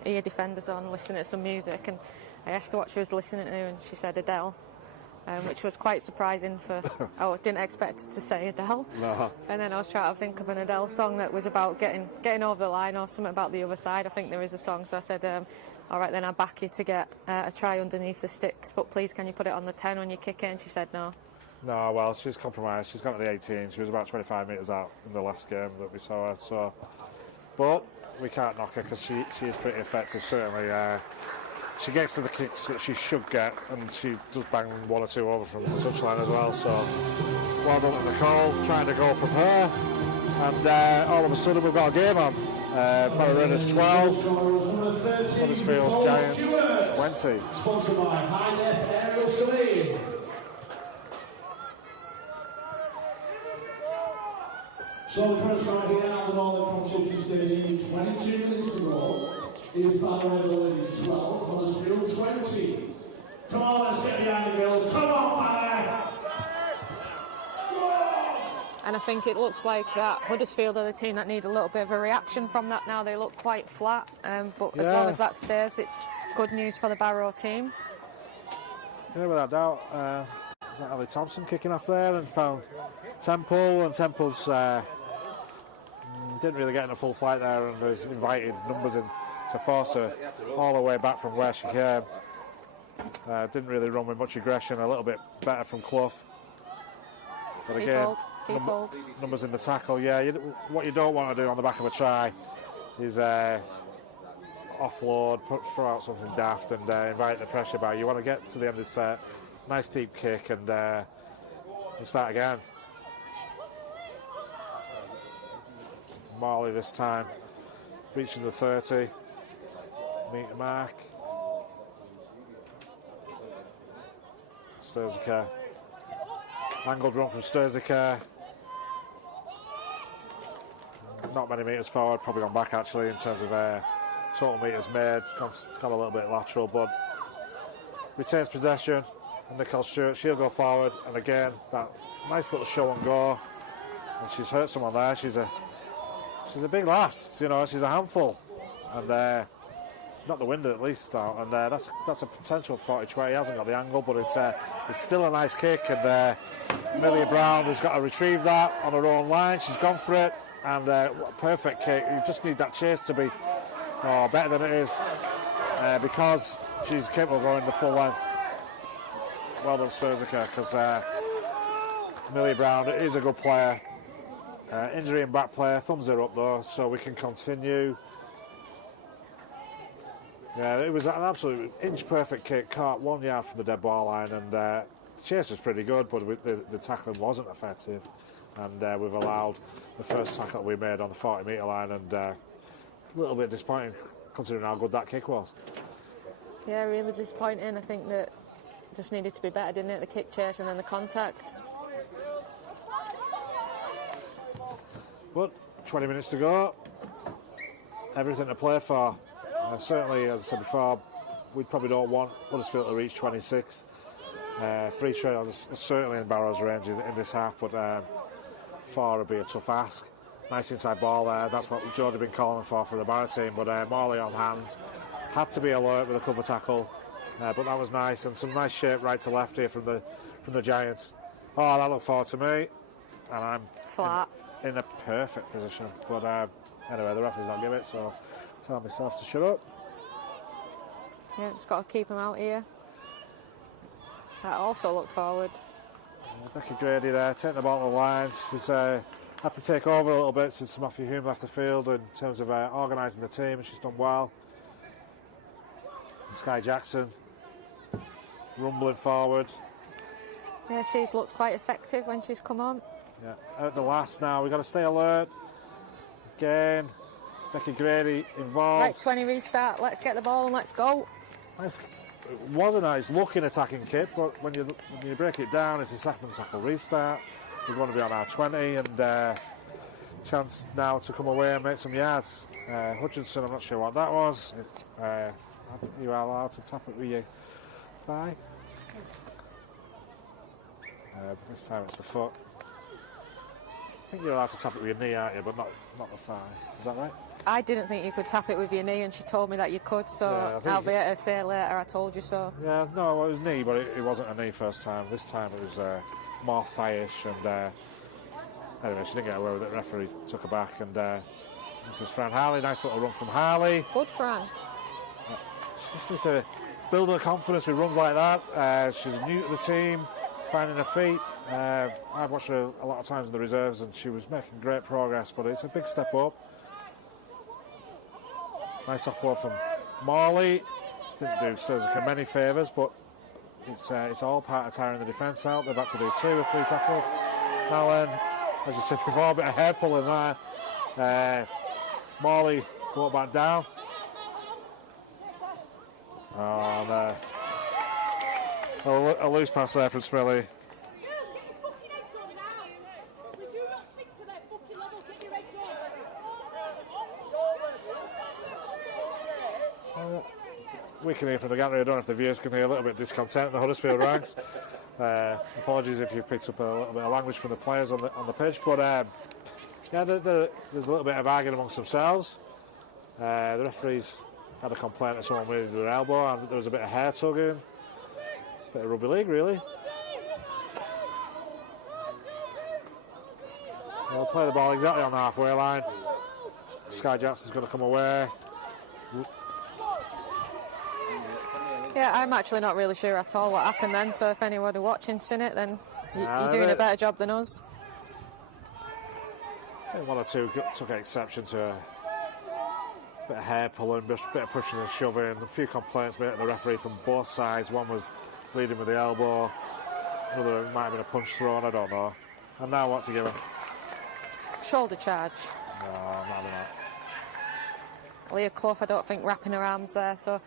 ear defenders on, listening to some music, and I asked her what she was listening to, and she said Adele, which was quite surprising for... I didn't expect her to say Adele. No. And then I was trying to think of an Adele song that was about getting over the line, or something about the other side. I think there is a song, so I said, all right, then I'll back you to get a try underneath the sticks, but please can you put it on the 10 when you kick it? And she said no. No, well, she's compromised. She's got to the 18. She was about 25 metres out in the last game that we saw her. So, but we can't knock her because she is pretty effective, certainly. She gets to the kicks that she should get, and she does bang 1 or 2 over from the touchline as well. So, well done to Nicole, trying to go from her. And all of a sudden, we've got a game on. Barrow Ladies 12, Huddersfield Giants 20. Sponsored by High Def Aerial Surveying. So the current strike here at the Northern Competition Stadium, 22 minutes to go, is Barrow Ladies 12, Huddersfield 20. Come on, let's get behind the girls. Come on, Barrow! And I think it looks like that Huddersfield are the team that need a little bit of a reaction from that now. They look quite flat, but as long as that stays, it's good news for the Barrow team. Yeah, without doubt. Is that Ali Thompson kicking off there and found Temple, and Temple's didn't really get in a full flight there, and was invited numbers in to force her all the way back from where she came. Didn't really run with much aggression, a little bit better from Clough. But again, keep hold. Numbers in the tackle. Yeah, what you don't want to do on the back of a try is offload, throw out something daft, and invite the pressure back. You want to get to the end of the set, nice deep kick, and start again. Marley this time, reaching the 30, meter mark. Sturziker, angled run from Sturziker. Not many metres forward, probably gone back actually in terms of total metres made. It's gone a little bit lateral, but retains possession. And Nicole Stewart, she'll go forward, and again that nice little show and go. And she's hurt someone there. She's a big lass, you know. She's a handful, and not the window at least now. And that's a potential 40 try. He hasn't got the angle, but it's still a nice kick. And Millie Brown has got to retrieve that on her own line. She's gone for it, and perfect kick. You just need that chase to be better than it is, because she's capable of going the full length. Well done, Sturziker, because Millie Brown is a good player. Injury and back player, thumbs her up though, so we can continue. Yeah, it was an absolute inch-perfect kick, caught 1 yard from the dead ball line, and the chase was pretty good, but the tackling wasn't effective, and we've allowed the first tackle we made on the 40-metre line, and a little bit disappointing considering how good that kick was. Yeah, really disappointing. I think that just needed to be better, didn't it? The kick chase and then the contact. But 20 minutes to go. Everything to play for. Certainly, as I said before, we probably don't want Huddersfield to reach 26. 3 trails certainly in Barrow's range in this half, but 4 would be a tough ask. Nice inside ball there. That's what Jodie had been calling for the Barrow team. But Morley on hand. Had to be alert with a cover tackle. But that was nice. And some nice shape right to left here from the Giants. Oh, that looked forward to me. And I'm Flat. in a perfect position. But anyway, the referee's not give it, so I tell myself to shut up. Yeah, just got to keep him out here. That also looked forward. Becky Grady there, taking the ball to the line. She's had to take over a little bit since Matthew Hume left the field in terms of organising the team, and she's done well. Sky Jackson rumbling forward. Yeah, she's looked quite effective when she's come on. Yeah, at the last now, we've got to stay alert. Again, Becky Grady involved. Right, 20 restart, let's get the ball and let's go. Nice. It was a nice looking attacking kit, but when you break it down, it's a second tackle restart. We're going to be on our 20, and chance now to come away and make some yards. Hutchinson, I'm not sure what that was. You are allowed to tap it with your thigh. But this time it's the foot. I think you're allowed to tap it with your knee, aren't you? But not the thigh. Is that right? I didn't think you could tap it with your knee, and she told me that you could, so Yeah, I'll be able to say later I told you so. Yeah, no, well, it was knee, but it wasn't a knee first time. This time it was more thigh-ish, and anyway, she didn't get away with it. The referee took her back, and this is Fran Harley. Nice little run from Harley. Good, Fran. She just needs to build her confidence with runs like that. She's new to the team, finding her feet. I've watched her a lot of times in the reserves, and she was making great progress, but it's a big step up. Nice offload from Morley. Didn't do Suzuka many favours, but it's all part of tiring the defence out. They've had to do 2 or 3 tackles. Now then, as you said before, a bit of hair pulling there. Morley brought back down. Oh, no. A loose pass there from Smillie. We can hear from the gallery. I don't know if the viewers can hear a little bit of discontent in the Huddersfield ranks. Apologies if you've picked up a little bit of language from the players on the pitch, but yeah, there's a little bit of arguing amongst themselves. The referees had a complaint that someone with their elbow, and there was a bit of hair tugging, bit of rugby league, really. They'll play the ball exactly on the halfway line. Sky Jackson's going to come away. Yeah, I'm actually not really sure at all what happened then, so if anybody watching's seen it, then you're doing a better job than us. I think 1 or 2 took exception to a bit of hair pulling, a bit of pushing and shoving. A few complaints made to the referee from both sides. One was leading with the elbow, another might have been a punch thrown, I don't know. And now what's he giving? Shoulder charge. No, not having that. Leah Clough, I don't think, wrapping her arms there, so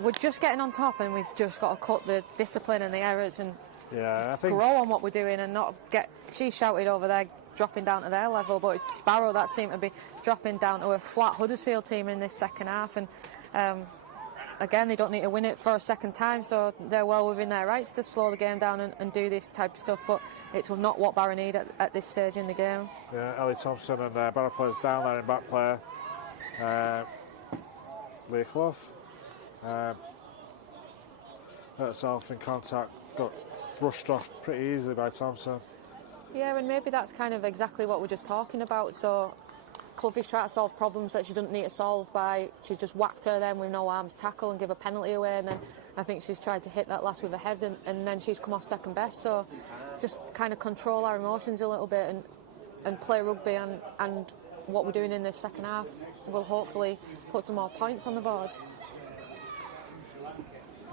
we're just getting on top, and we've just got to cut the discipline and the errors and Yeah, I think grow on what we're doing and not get... She shouted over there, dropping down to their level, but it's Barrow that seemed to be dropping down to a flat Huddersfield team in this second half, and again, they don't need to win it for a second time, so they're well within their rights to slow the game down and do this type of stuff, but it's not what Barrow need at this stage in the game. Yeah, Ellie Thompson and Barrow players down there in back player. Leah Clough hurt herself in contact, got brushed off pretty easily by Thompson. Yeah, and maybe that's kind of exactly what we're just talking about. So Clough is trying to solve problems that she doesn't need to solve by, she just whacked her then with no arms tackle and give a penalty away, and then I think she's tried to hit that last with her head, and then she's come off second best. So just kind of control our emotions a little bit and play rugby, and what we're doing in this second half will hopefully put some more points on the board.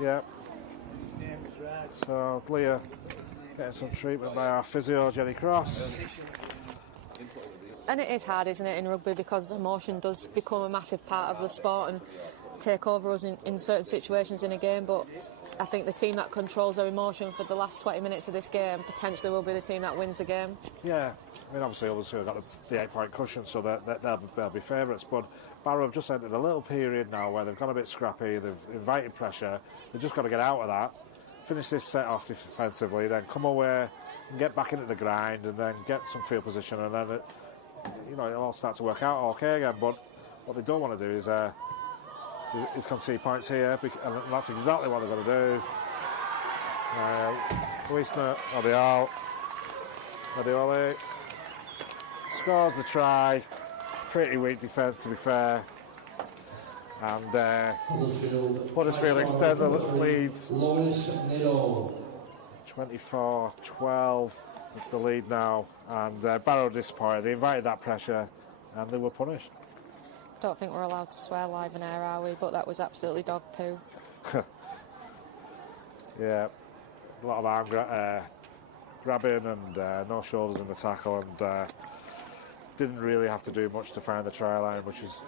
Yeah. So Leah getting some treatment by our physio, Jenny Cross. And it is hard, isn't it, in rugby, because emotion does become a massive part of the sport and take over us in certain situations in a game, but I think the team that controls their emotion for the last 20 minutes of this game potentially will be the team that wins the game. Yeah, I mean, obviously they've got the 8-point cushion, so they'll be favourites. But Barrow have just entered a little period now where they've gone a bit scrappy, they've invited pressure, they've just got to get out of that, finish this set off defensively, then come away and get back into the grind and then get some field position, and then it'll all start to work out okay again. But what they don't want to do is concede points here, and that's exactly what they're going to do. Leisner, Adiole scores the try. Pretty weak defence, to be fair. And Huddersfield extend the leads. 24-12 with the lead now. And Barrow disappointed. They invited that pressure and they were punished. Don't think we're allowed to swear live in air, are we? But that was absolutely dog poo. Yeah, a lot of arm grabbing and no shoulders in the tackle, and didn't really have to do much to find the try line, which is,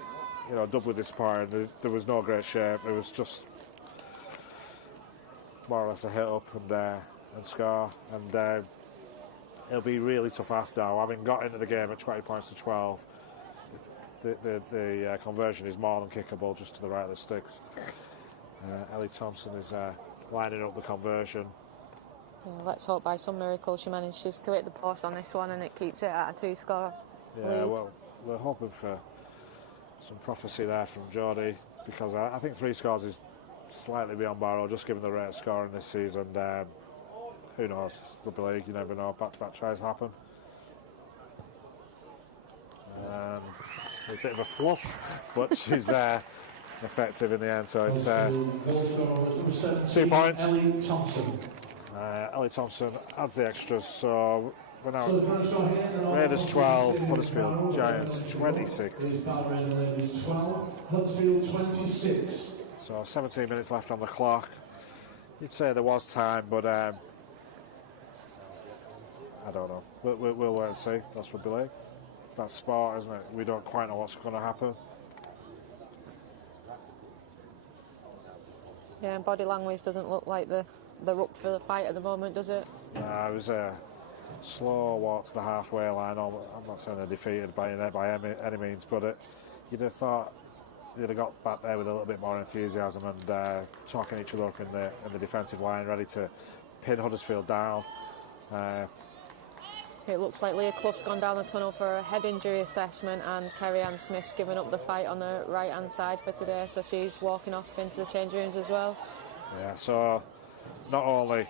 doubly disappointing. There was no great shape. It was just more or less a hit up and score. And it'll be really tough ask now. Having got into the game at 20 points to 12, the conversion is more than kickable, just to the right of the sticks. Ellie Thompson is lining up the conversion. Yeah, let's hope by some miracle she manages to hit the post on this one and it keeps it at a 2-score lead. Yeah, well, we're hoping for some prophecy there from Jodie, because I think 3 scores is slightly beyond Barrow, just given the rate of scoring this season. Who knows? Rugby league, you never know. Back-to-back tries happen. And a bit of a fluff, but she's effective in the end. So it's 2 points. Ellie Thompson adds the extras. So we're now Raiders 12, Huddersfield Giants 26. Huddersfield 26. So 17 minutes left on the clock. You'd say there was time, but I don't know. We'll wait and see. That's rugby league. That's sport, isn't it? We don't quite know what's going to happen. Yeah, and body language doesn't look like they're up for the fight at the moment, does it? It was a slow walk to the halfway line. I'm not saying they're defeated by any means, but you'd have thought they'd have got back there with a little bit more enthusiasm and talking each other up in the defensive line, ready to pin Huddersfield down. It looks like Leah Clough's gone down the tunnel for a head injury assessment, and Kerry-Ann Smith's given up the fight on the right-hand side for today, so she's walking off into the change rooms as well. Yeah, so not only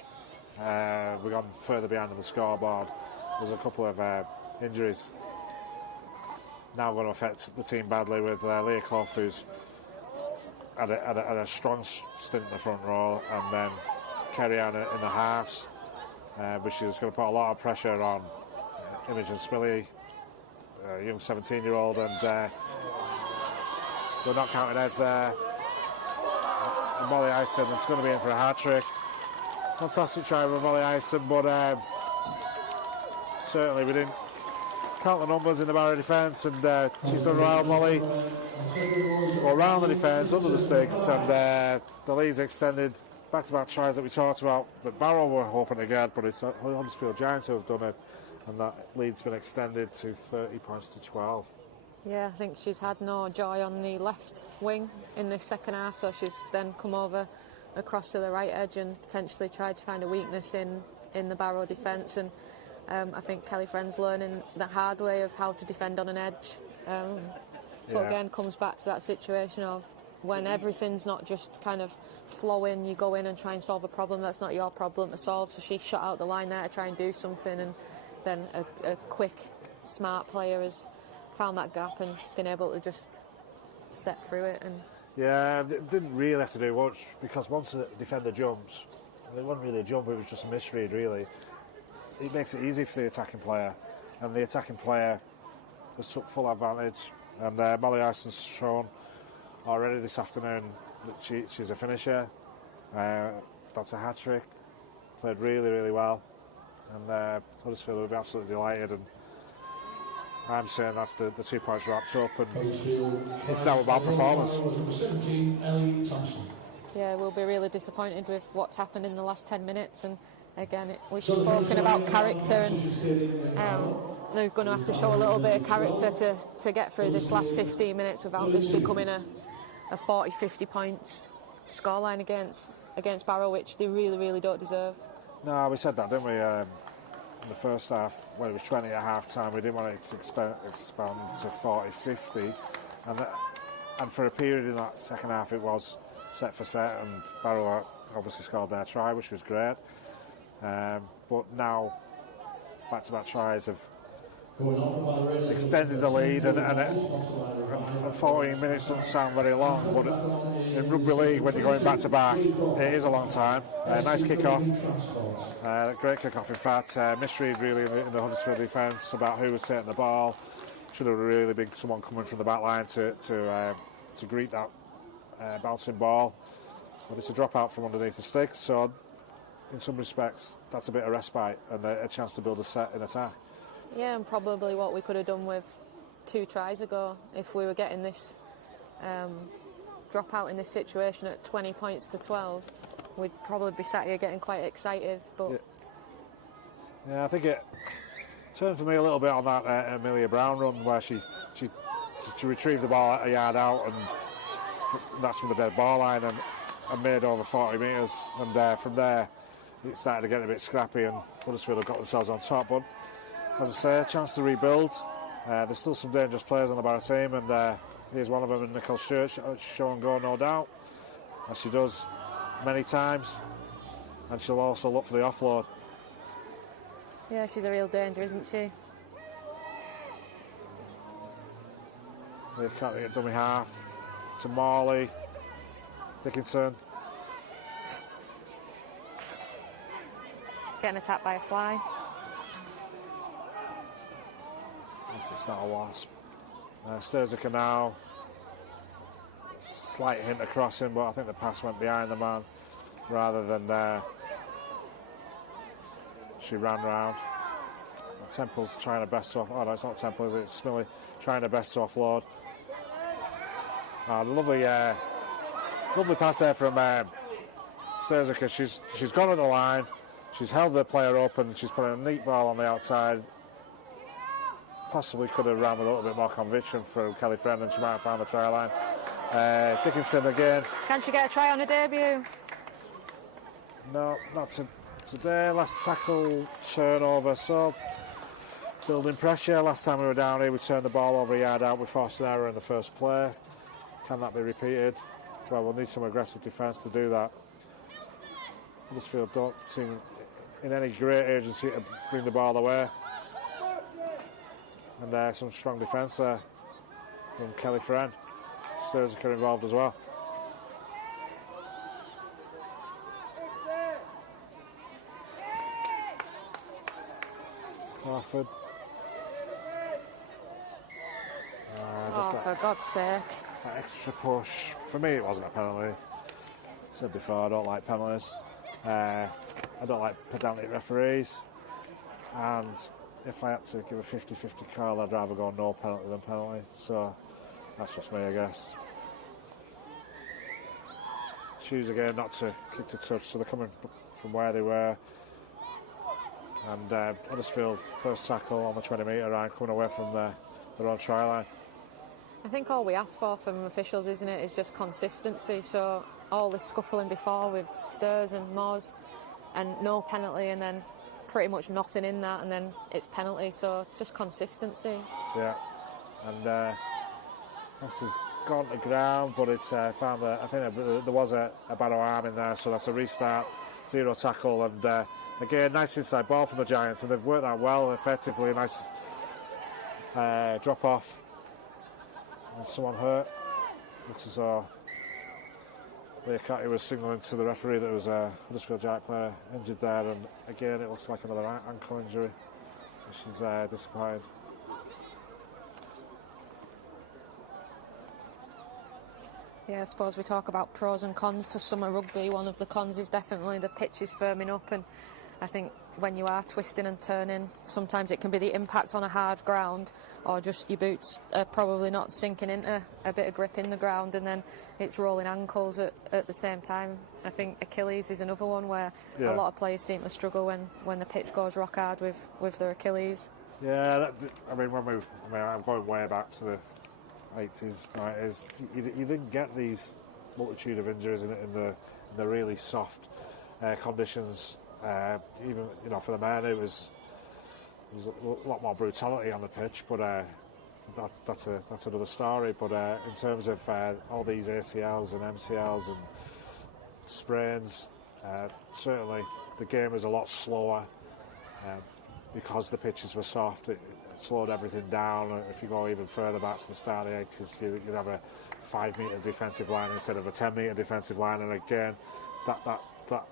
we've gone further behind on the scoreboard, there's a couple of injuries now going to affect the team badly, with Leah Clough, who's had a strong stint in the front row, and then Kerry-Ann in the halves, which is going to put a lot of pressure on Imogen Smillie, a young 17-year-old, and we're not counting heads there. And Molly Ison is going to be in for a hat-trick. Fantastic try from Molly Ison, but certainly we didn't count the numbers in the Barrow defence, and she's done well, Molly. Go around the defence, under the sticks, and the lead's extended. Back-to-back tries that we talked about, but Barrow were hoping to get, but it's Huddersfield Giants who have done it, and that lead's been extended to 30 points to 12. Yeah, I think she's had no joy on the left wing in this second half, so she's then come over across to the right edge and potentially tried to find a weakness in the Barrow defence, and I think Kelly Friend's learning the hard way of how to defend on an edge. But again, comes back to that situation of when everything's not just kind of flowing, you go in and try and solve a problem that's not your problem to solve. So she shot out the line there to try and do something, and then a quick, smart player has found that gap and been able to just step through it. And yeah, didn't really have to do much, because once the defender jumps, it wasn't really a jump, it was just a misread really. It makes it easy for the attacking player, and the attacking player has took full advantage, and Molly Ison's shown already this afternoon that she's a finisher. That's a hat-trick. Played really, really well, and Huddersfield will be absolutely delighted, and I'm saying that's the 2 points wrapped up, and it's now about performance. Yeah, we'll be really disappointed with what's happened in the last 10 minutes. And again, we've spoken about character, and they're going to have to show a little bit of character to get through this last 15 minutes without this becoming a 40-50 points scoreline against Barrow, which they really, really don't deserve. No, we said that, didn't we? In the first half, when it was 20 at half time, we didn't want it to expand to 40-50. And for a period in that second half, it was set for set, and Barrow obviously scored their try, which was great. But now, back-to-back tries have extended the lead, and 14 minutes doesn't sound very long, but in rugby league, when you're going back-to-back, it is a long time. Nice kick-off, great kick-off in fact. Misread really in the Huddersfield defence about who was taking the ball. Should have really been someone coming from the back line to greet that bouncing ball. But it's a drop out from underneath the sticks, so in some respects that's a bit of respite and a chance to build a set in attack. Yeah, and probably what we could have done with 2 tries ago if we were getting this drop out in this situation at 20 points to 12. We'd probably be sat here getting quite excited. But yeah, I think it turned for me a little bit on that Amelia Brown run where she retrieved the ball a yard out, and that's from the dead ball line, and made over 40 metres, and from there it started to get a bit scrappy, and Huddersfield have got themselves on top. But as I say, a chance to rebuild. There's still some dangerous players on the Barrow team, and here's one of them in Nicole Stewart, show and go, no doubt, as she does many times, and she'll also look for the offload. yeah, she's a real danger, isn't she? They can't get dummy half to Morley, Dickinson. Getting attacked by a fly. It's not a wasp. Sturziker now. Slight hint across him, but I think the pass went behind the man rather than she ran round. Temple's trying her best to offload. Oh no, it's not Temple, is it? It's Smillie trying her best to offload. Lovely pass there from Sturziker. She's gone on the line. She's held the player open. She's put a neat ball on the outside. Possibly could have ran with a little bit more conviction for Kelly Friend, and she might have found the try line. Dickinson again. Can she get a try on her debut? No, not today. Last tackle, turnover. So, building pressure. Last time we were down here, we turned the ball over a yard out. We forced an error in the first play. Can that be repeated? Well, we'll need some aggressive defence to do that. Huddersfield don't seem in any great urgency to bring the ball away. And some strong defence there from Kelly Friend. Sturziker involved as well. Crawford. For God's sake. That extra push. For me, it wasn't a penalty. I said before, I don't like penalties. I don't like pedantic referees. And if I had to give a 50-50 call, I'd rather go no penalty than penalty. So that's just me, I guess. Choose again not to kick to touch, so they're coming from where they were. And Huddersfield, first tackle on the 20-metre line, coming away from their own try line. I think all we ask for from officials, isn't it, is just consistency. So all this scuffling before with Sturs and Moz and no penalty, and then pretty much nothing in that, and then it's penalty. So just consistency. Yeah, and this has gone to ground, but it's found that I think there was a Barrow arm in there, so that's a restart, 0 tackle, and again, nice inside ball from the Giants, and they've worked that well, effectively. Nice drop off. And someone hurt. Looks as though Leocati was signalling to the referee that there was a Huddersfield Giant player injured there, and again it looks like another ankle injury, which is disappointing. Yeah, I suppose we talk about pros and cons to summer rugby. One of the cons is definitely the pitch is firming up, and I think when you are twisting and turning, sometimes it can be the impact on a hard ground, or just your boots are probably not sinking into a bit of grip in the ground, and then it's rolling ankles at the same time. I think Achilles is another one where a lot of players seem to struggle when the pitch goes rock hard with their Achilles. Yeah, I'm going way back to the 80s, 90s. You didn't get these multitude of injuries in the really soft conditions. Even for the men, it was a lot more brutality on the pitch, but that's another story. But in terms of all these ACLs and MCLs and sprains, certainly the game was a lot slower because the pitches were soft. It slowed everything down. If you go even further back to the start of the 80s, you'd have a 5-metre defensive line instead of a 10-metre defensive line, and again, that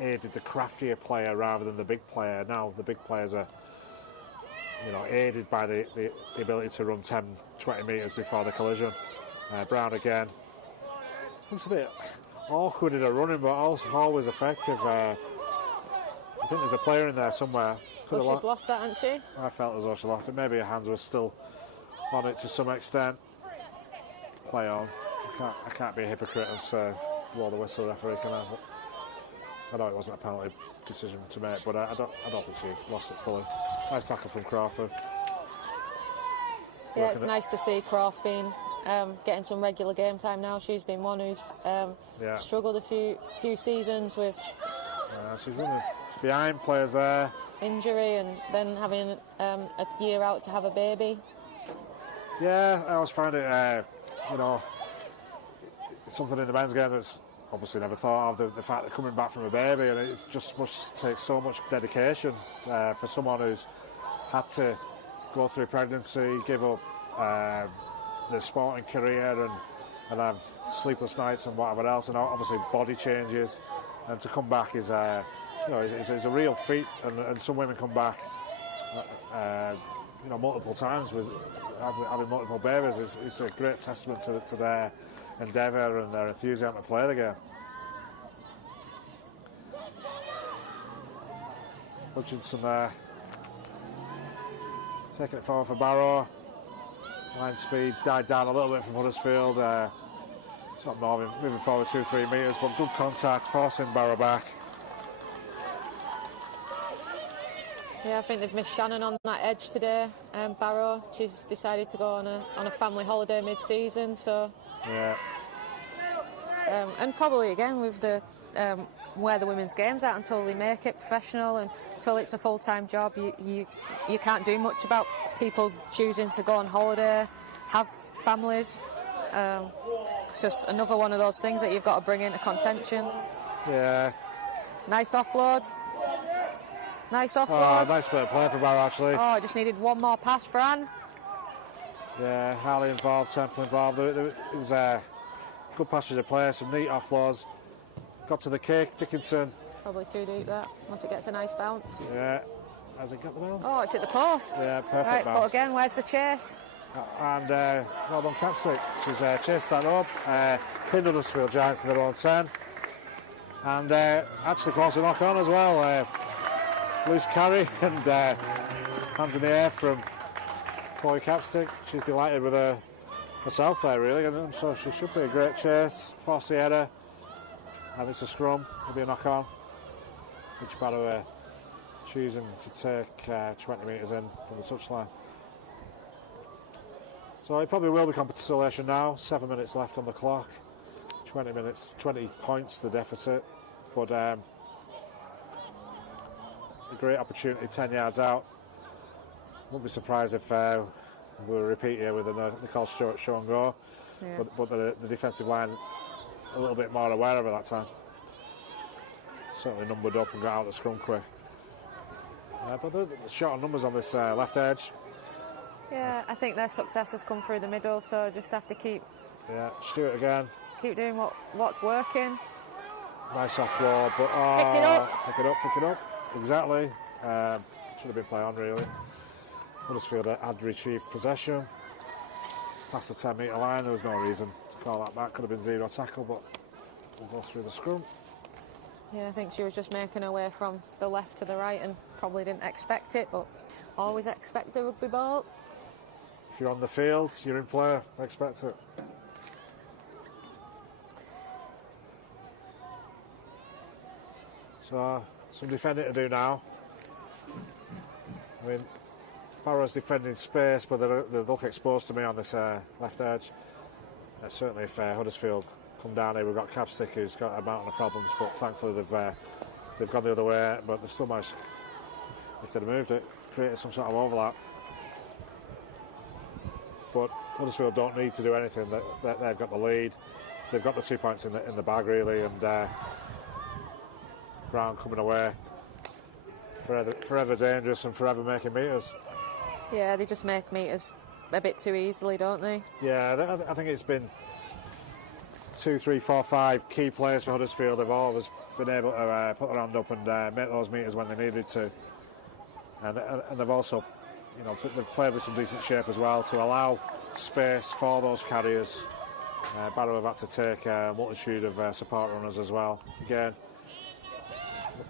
aided the craftier player rather than the big player. Now the big players are aided by the ability to run 10-20 metres before the collision. Brown again, looks a bit awkward in a running, but also always effective. I think there's a player in there somewhere. Well, she's lost that, hasn't she? I felt as though she lost it. Maybe her hands were still on it to some extent. Play on. I can't be a hypocrite and say blow the whistle, referee, can I? I know it wasn't a penalty decision to make, but I don't think she lost it fully. Nice tackle from Crawford. Yeah, it's nice to see Croft being getting some regular game time now. She's been one who's struggled a few seasons with she's running behind players there. Injury and then having a year out to have a baby. Yeah, I always find it, something in the men's game that's obviously never thought of, the fact that coming back from a baby, and it just must take so much dedication for someone who's had to go through pregnancy, give up their sporting career and have sleepless nights and whatever else, and obviously body changes, and to come back is it's a real feat, and some women come back multiple times with having multiple babies. It's a great testament to their endeavour and their enthusiasm to play the game. Hutchinson there, taking it forward for Barrow. Line speed died down a little bit from Huddersfield. It's not moving forward 2-3 metres, but good contact, forcing Barrow back. Yeah, I think they've missed Shannon on that edge today. Barrow, she's decided to go on a family holiday mid-season, so yeah. And probably again with the where the women's game's at, until they make it professional and until it's a full-time job, you can't do much about people choosing to go on holiday, have families. It's just another one of those things that you've got to bring into contention. Yeah. Nice offload. Nice offload. Oh, nice bit of play for Barrow, actually. Oh, just needed one more pass for Anne. Yeah, Harley involved, Temple involved. It was a good passage of play, some neat offloads. Got to the kick, Dickinson. Probably too deep that, once it gets a nice bounce. Yeah. Has it got the bounce? Oh, it's hit the post. Yeah, perfect right, bounce. But again, where's the chase? And well done, Capstick. She's chased that up. Pinned Huddersfield Giants in their own 10. And actually forced a knock on as well. Loose carry and hands in the air from Chloe Capstick. She's delighted with herself there, really. And so she should be a great chase. Force the header. And it's a scrum. It'll be a knock on. Which Barrow choosing to take 20 metres in from the touchline. So it probably will be consolation now. 7 minutes left on the clock. 20 minutes, 20 points the deficit. But a great opportunity 10 yards out. Wouldn't be surprised if we'll repeat here with a Nicole Stewart show and go. Yeah. But the defensive line a little bit more aware of it that time. Certainly numbered up and got out the scrum quick. But the short on numbers on this left edge. Yeah, I think their success has come through the middle, so just have to keep Stewart again. Keep doing what's working. Nice offload, but pick it up. Exactly. Should have been play on, really. Huddersfield had retrieved possession. Past the 10 metre line, there was no reason to call that back. Could have been zero tackle, but we'll go through the scrum. Yeah, I think she was just making her way from the left to the right and probably didn't expect it, but always expect the rugby ball. If you're on the field, you're in play, expect it. So, some defending to do now. I mean, Barrow's defending space, but they look exposed to me on this left edge. Certainly if Huddersfield come down here, we've got Capstick who's got a mountain of problems, but thankfully they've gone the other way, but they've still managed, if they'd moved it, created some sort of overlap. But Huddersfield don't need to do anything. They've got the lead. They've got the 2 points in the bag, really, and Brown coming away. Forever dangerous and forever making metres. Yeah, they just make metres a bit too easily, don't they? Yeah, I think it's been 2, 3, 4, 5 key players for Huddersfield. They've always been able to put their hand up and make those metres when they needed to. And they've also, they've played with some decent shape as well to allow space for those carriers. Barrow have had to take a multitude of support runners as well. Again,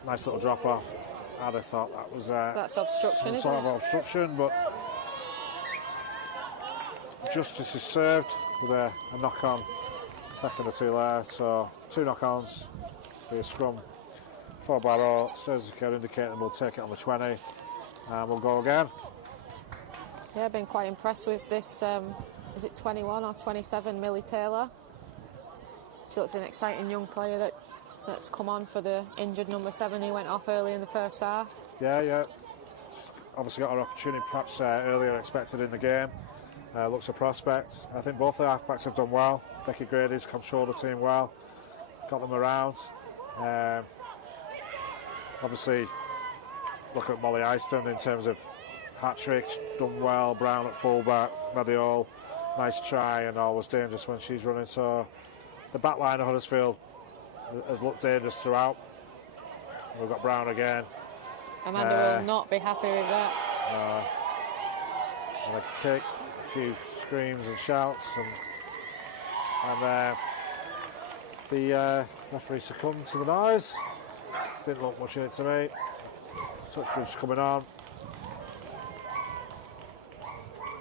nice little drop off. I'd have thought that was that's obstruction, some sort of obstruction, but justice is served with a knock-on, second or two there. So 2 knock-ons, be a scrum for Barrow. Stairs can indicate that we'll take it on the 20, and we'll go again. Yeah, I've been quite impressed with this. Is it 21 or 27, Millie Taylor? She looks an exciting young player that's come on for the injured number 7 who went off early in the first half. Yeah. Obviously got an opportunity perhaps earlier expected in the game. Looks a prospect. I think both the halfbacks have done well. Becky Grady's controlled the team well, got them around. Obviously, look at Molly Eyston in terms of hat-tricks, done well. Brown at fullback, Mediol, nice try and always dangerous when she's running. So the back line of Huddersfield has looked dangerous throughout. We've got Brown again. Amanda will not be happy with that. And a kick, a few screams and shouts, and the referee succumbed to the noise. Didn't look much in it to me. Touchwood's coming on.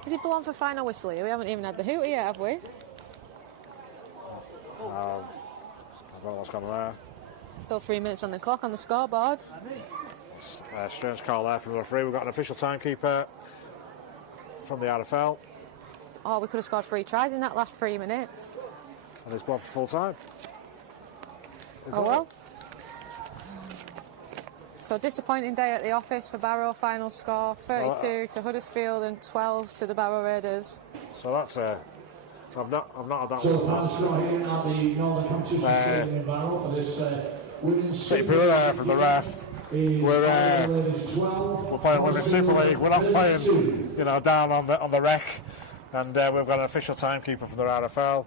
Is it blown for final whistle here? We haven't even had the hooter yet, have we? I don't know what's going on there. Still 3 minutes on the clock on the scoreboard. Strange call there from the referee. We've got an official timekeeper from the RFL. Oh, we could have scored 3 tries in that last 3 minutes. And it's blown for full time. Well. So disappointing day at the office for Barrow. Final score 32 to Huddersfield and 12 to the Barrow Raiders. So that's I've not had that So one. final score here at the Northern Competition Stadium in Barrow for this women's Pretty poor there from the ref. We're playing Women's Super League. We're not playing, down on the wreck. And we've got an official timekeeper from the RFL.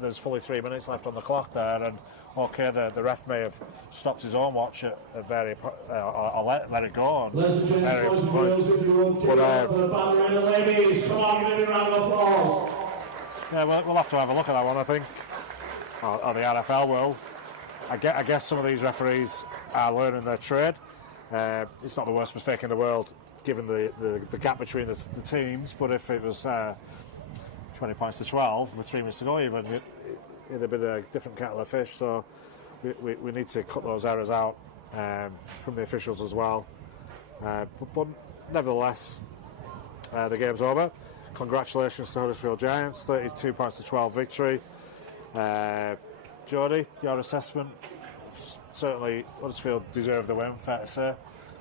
There's fully 3 minutes left on the clock there, and the ref may have stopped his own watch at or let it go. Ladies and gentlemen, boys and girls, if you will, give it up for the Barrow Ladies. Come on, give it a round of applause. Yeah, we'll have to have a look at that one, I think. Or the RFL will. I guess some of these referees are learning their trade. It's not the worst mistake in the world, given the gap between the teams, but if it was 20 points to 12 with 3 minutes to go even, it'd have been a different kettle of fish. So we need to cut those errors out from the officials as well. But nevertheless, the game's over. Congratulations to Huddersfield Giants, 32 points to 12 victory. Jodie, your assessment? Certainly Huddersfield deserved the win, fair to say.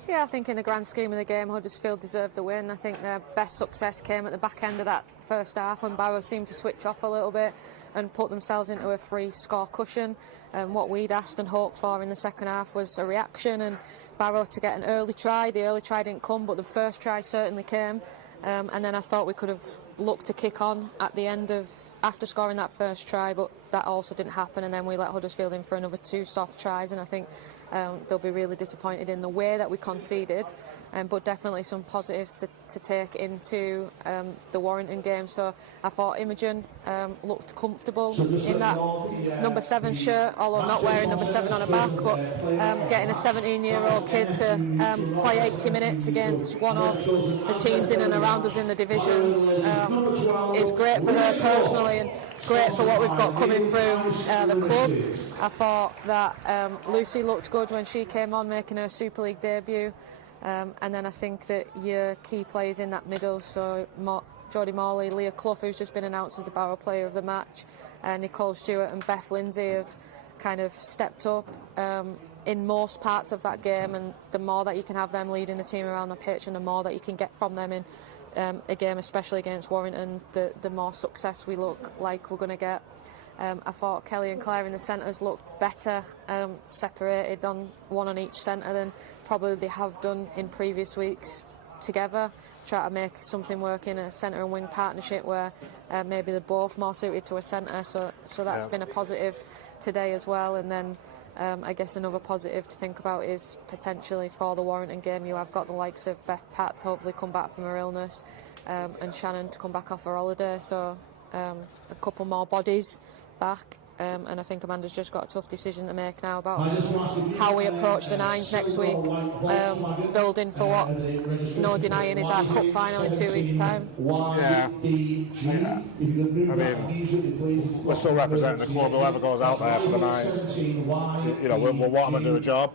Yeah, I think in the grand scheme of the game, Huddersfield deserved the win. I think their best success came at the back end of that first half when Barrow seemed to switch off a little bit and put themselves into a free score cushion. What we'd asked and hoped for in the second half was a reaction and Barrow to get an early try. The early try didn't come, but the first try certainly came. And then I thought we could have looked to kick on at the end after scoring that first try, but that also didn't happen, and then we let Huddersfield in for another 2 soft tries, and I think they'll be really disappointed in the way that we conceded, but definitely some positives to take into the Warrington game. So I thought Imogen looked comfortable in that number 7 shirt, although not wearing number 7 on her back, but getting a 17-year-old kid to play 80 minutes against one of the teams in and around us in the division is great for her personally and great for what we've got coming through the club. I thought that Lucy looked good when she came on, making her Super League debut, and then I think that your key players in that middle, so Jodie Morley, Leah Clough, who's just been announced as the Barrow Player of the Match, Nicole Stewart and Beth Lindsay have kind of stepped up in most parts of that game, and the more that you can have them leading the team around the pitch and the more that you can get from them in a game, especially against Warrington, the more success we look like we're going to get. I thought Kelly and Claire in the centres looked better, separated on one on each centre than probably they have done in previous weeks together. Try to make something work in a centre and wing partnership where maybe they're both more suited to a centre, so that's been a positive today as well. And then I guess another positive to think about is potentially for the Warrington game you have got the likes of Beth Pat to hopefully come back from her illness, and Shannon to come back off her holiday, so a couple more bodies back, and I think Amanda's just got a tough decision to make now about how we approach the Nines next week, building for what, no denying, is our cup final in 2 weeks' time. Yeah. I mean, we're still representing the club. Whoever goes out there for the Nines, you know, we'll want them to do a job.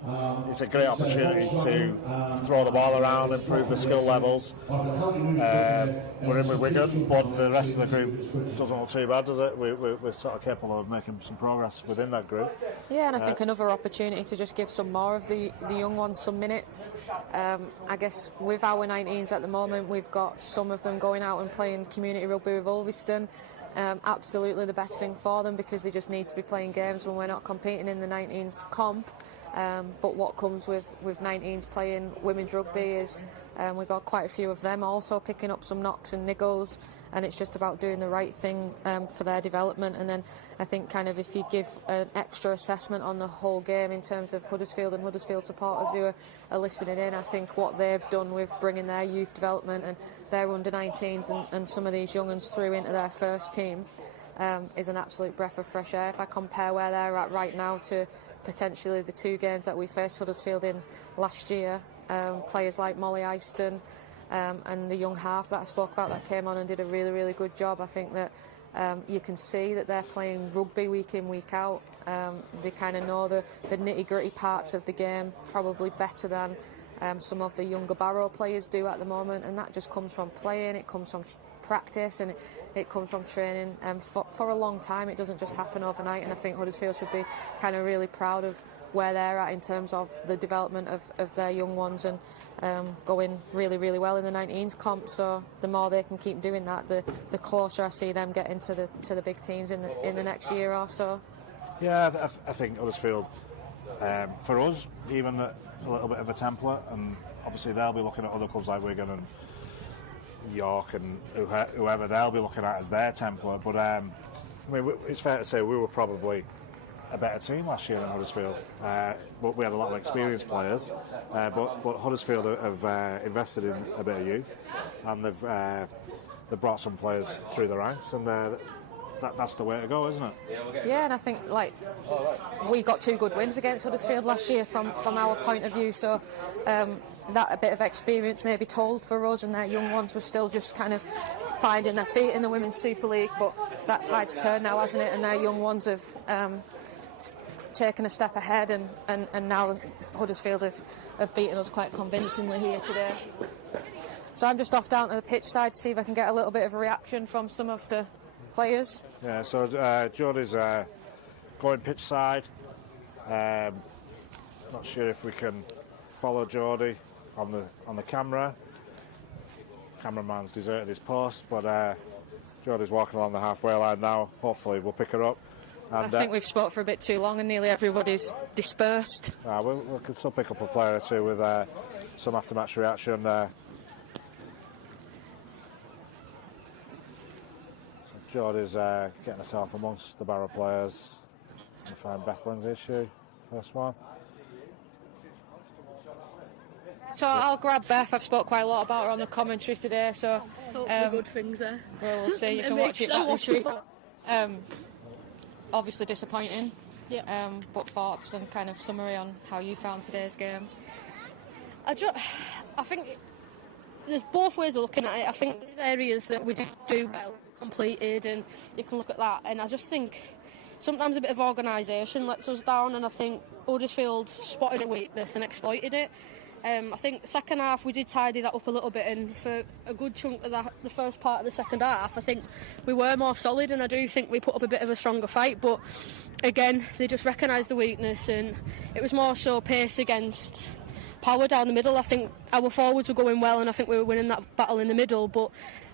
It's a great opportunity to throw the ball around, improve the skill levels. We're in with Wigan, but the rest of the group doesn't look too bad, does it? We're sort of capable of making some progress within that group. Yeah, and I think another opportunity to just give some more of the young ones some minutes. I guess with our 19s at the moment, we've got some of them going out and playing community rugby with Ulverston. Absolutely the best thing for them, because they just need to be playing games when we're not competing in the 19s comp. But what comes with 19s playing women's rugby is we've got quite a few of them also picking up some knocks and niggles, and it's just about doing the right thing for their development. And then I think kind of if you give an extra assessment on the whole game in terms of Huddersfield and Huddersfield supporters who are listening in, I think what they've done with bringing their youth development and their under-19s and some of these young ones through into their first team is an absolute breath of fresh air. If I compare where they're at right now to potentially the 2 games that we faced Huddersfield in last year, players like Molly Eyston and the young half that I spoke about that came on and did a really, really good job. I think that you can see that they're playing rugby week in, week out. They kind of know the nitty-gritty parts of the game probably better than some of the younger Barrow players do at the moment, and that just comes from playing, it comes from practice, and it comes from training for a long time. It doesn't just happen overnight, and I think Huddersfield should be kind of really proud of where they're at in terms of the development of their young ones, and going really, really well in the 19s comp. So the more they can keep doing that, the closer I see them getting to the big teams in the next year or so. Yeah, I think Huddersfield, for us, even a little bit of a template, and obviously they'll be looking at other clubs like Wigan and York and whoever they'll be looking at as their template. But I mean, it's fair to say we were probably a better team last year than Huddersfield, but we had a lot of experienced players. But Huddersfield have invested in a bit of youth, and they've brought some players through the ranks, and that's the way to go, isn't it? Yeah, and I think like we got 2 good wins against Huddersfield last year from our point of view, so that a bit of experience maybe told for us, and their young ones were still just kind of finding their feet in the Women's Super League, but that tide's turned now, hasn't it, and their young ones have taken a step ahead, and now Huddersfield have beaten us quite convincingly here today. So I'm just off down to the pitch side to see if I can get a little bit of a reaction from some of the players. Yeah, so Jodie's going pitch side. Not sure if we can follow Jodie on the camera. Cameraman's deserted his post, but Jodie's walking along the halfway line now. Hopefully we'll pick her up. And, I think we've spoke for a bit too long and nearly everybody's dispersed. We can still pick up a player or two with some after-match reaction. So Jodie's getting herself amongst the Barrow players. We'll find Beth Lindsay, is she? First one. So I'll grab Beth. I've spoke quite a lot about her on the commentary today, so Hopefully good things there. we'll see. You can watch it back this week. Obviously disappointing. Yeah. But thoughts and kind of summary on how you found today's game. I think there's both ways of looking at it. I think there's areas that we did do well, completed, and you can look at that. And I just think sometimes a bit of organisation lets us down, and I think Huddersfield spotted a weakness and exploited it. I think second half we did tidy that up a little bit, and for a good chunk of the first part of the second half I think we were more solid, and I do think we put up a bit of a stronger fight, but again they just recognised the weakness, and it was more so pace against power down the middle. I think our forwards were going well, and I think we were winning that battle in the middle, but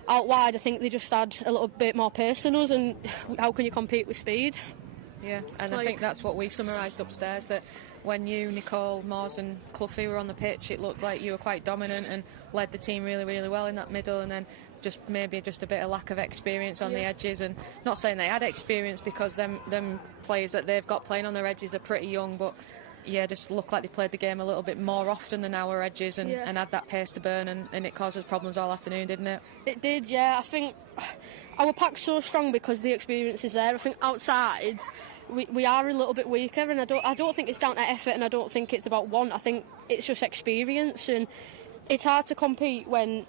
out wide I think they just had a little bit more pace than us, and how can you compete with speed? Yeah, and I think that's what we summarised upstairs, that when you, Nicole, Moz and Cloughie were on the pitch, it looked like you were quite dominant and led the team really, really well in that middle, and then just maybe just a bit of lack of experience on the edges. And not saying they had experience, because them players that they've got playing on their edges are pretty young, but yeah, just looked like they played the game a little bit more often than our edges, and had that pace to burn, and it caused us problems all afternoon, didn't it? It did, yeah. I think our pack's so strong because the experience is there. I think outside we are a little bit weaker, and I don't think it's down to effort, and I don't think it's about want. I think it's just experience, and it's hard to compete when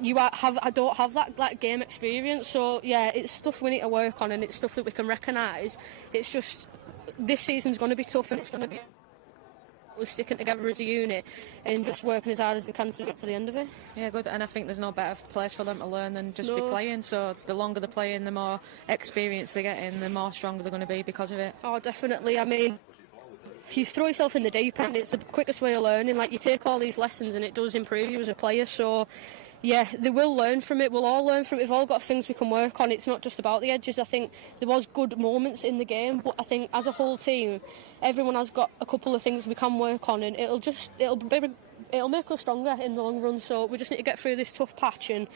I don't have that game experience. So yeah, it's stuff we need to work on, and it's stuff that we can recognise. It's just this season's going to be tough, and it's going to be we're sticking together as a unit and just working as hard as we can to get to the end of it. Yeah, good. And I think there's no better place for them to learn than just be playing. So the longer they're playing, the more experience they get in, the more stronger they're going to be because of it. Oh, definitely. I mean, you throw yourself in the deep end, it's the quickest way of learning. Like, you take all these lessons and it does improve you as a player. So yeah, they will learn from it. We'll all learn from it. We've all got things we can work on. It's not just about the edges. I think there was good moments in the game, but I think as a whole team, everyone has got a couple of things we can work on, and it'll make us stronger in the long run. So we just need to get through this tough patch and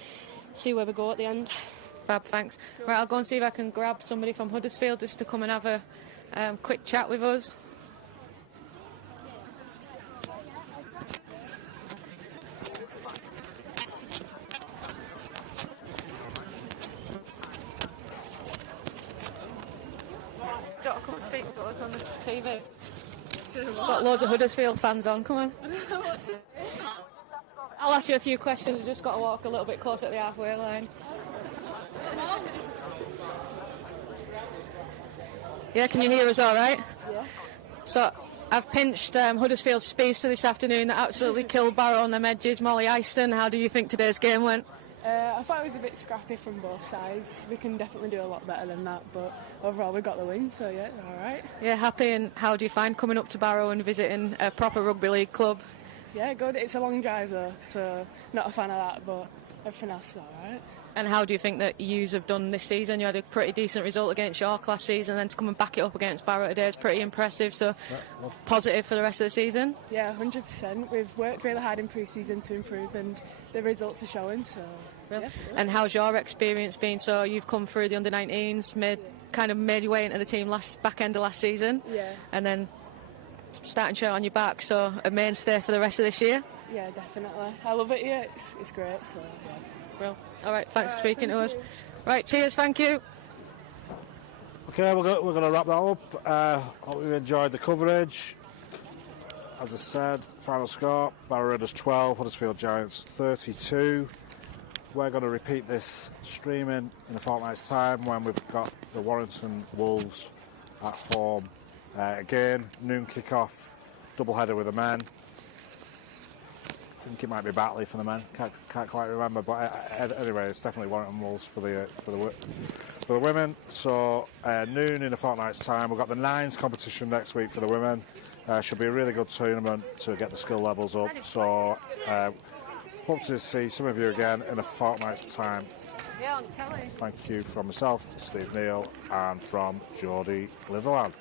see where we go at the end. Fab, thanks. Right, I'll go and see if I can grab somebody from Huddersfield just to come and have a quick chat with us. Come and speak to us on the TV. Got loads of Huddersfield fans on, come on. I'll ask you a few questions, we've just got to walk a little bit closer to the halfway line. Yeah, can you hear us all right? Yeah. So, I've pinched Huddersfield's speedster this afternoon that absolutely killed Barrow on them edges, Molly Eyston. How do you think today's game went? I thought it was a bit scrappy from both sides. We can definitely do a lot better than that, but overall we got the win, so yeah, all right. Yeah, happy. And how do you find coming up to Barrow and visiting a proper rugby league club? Yeah, good. It's a long drive though, so not a fan of that, but everything else is all right. And how do you think that yous have done this season? You had a pretty decent result against York last season, then to come and back it up against Barrow today is pretty impressive, so positive for the rest of the season? Yeah, 100%. We've worked really hard in pre-season to improve, and the results are showing, so... Yeah. And how's your experience been? So you've come through the under-19s, made your way into the team back end of last season, and then starting shirt on your back, so a mainstay for the rest of this year? Yeah, definitely. I love it here, it's great, so yeah. Well, all right, thanks for speaking to us. Right, cheers, thank you. Okay, we're going to wrap that up. Hope you enjoyed the coverage. As I said, final score, Barrow Ladies 12, Huddersfield Giants 32. We're going to repeat this streaming in a fortnight's time when we've got the Warrington Wolves at home. Again, noon kick-off, double-header with the men. I think it might be Batley for the men, can't quite remember, but anyway, it's definitely Warrington Wolves for the women. So noon in a fortnight's time. We've got the nines competition next week for the women. Should be a really good tournament to get the skill levels up. So hope to see some of you again in a fortnight's time. Yeah, on telly. Thank you from myself, Steve Neale, and from Jodie Litherland.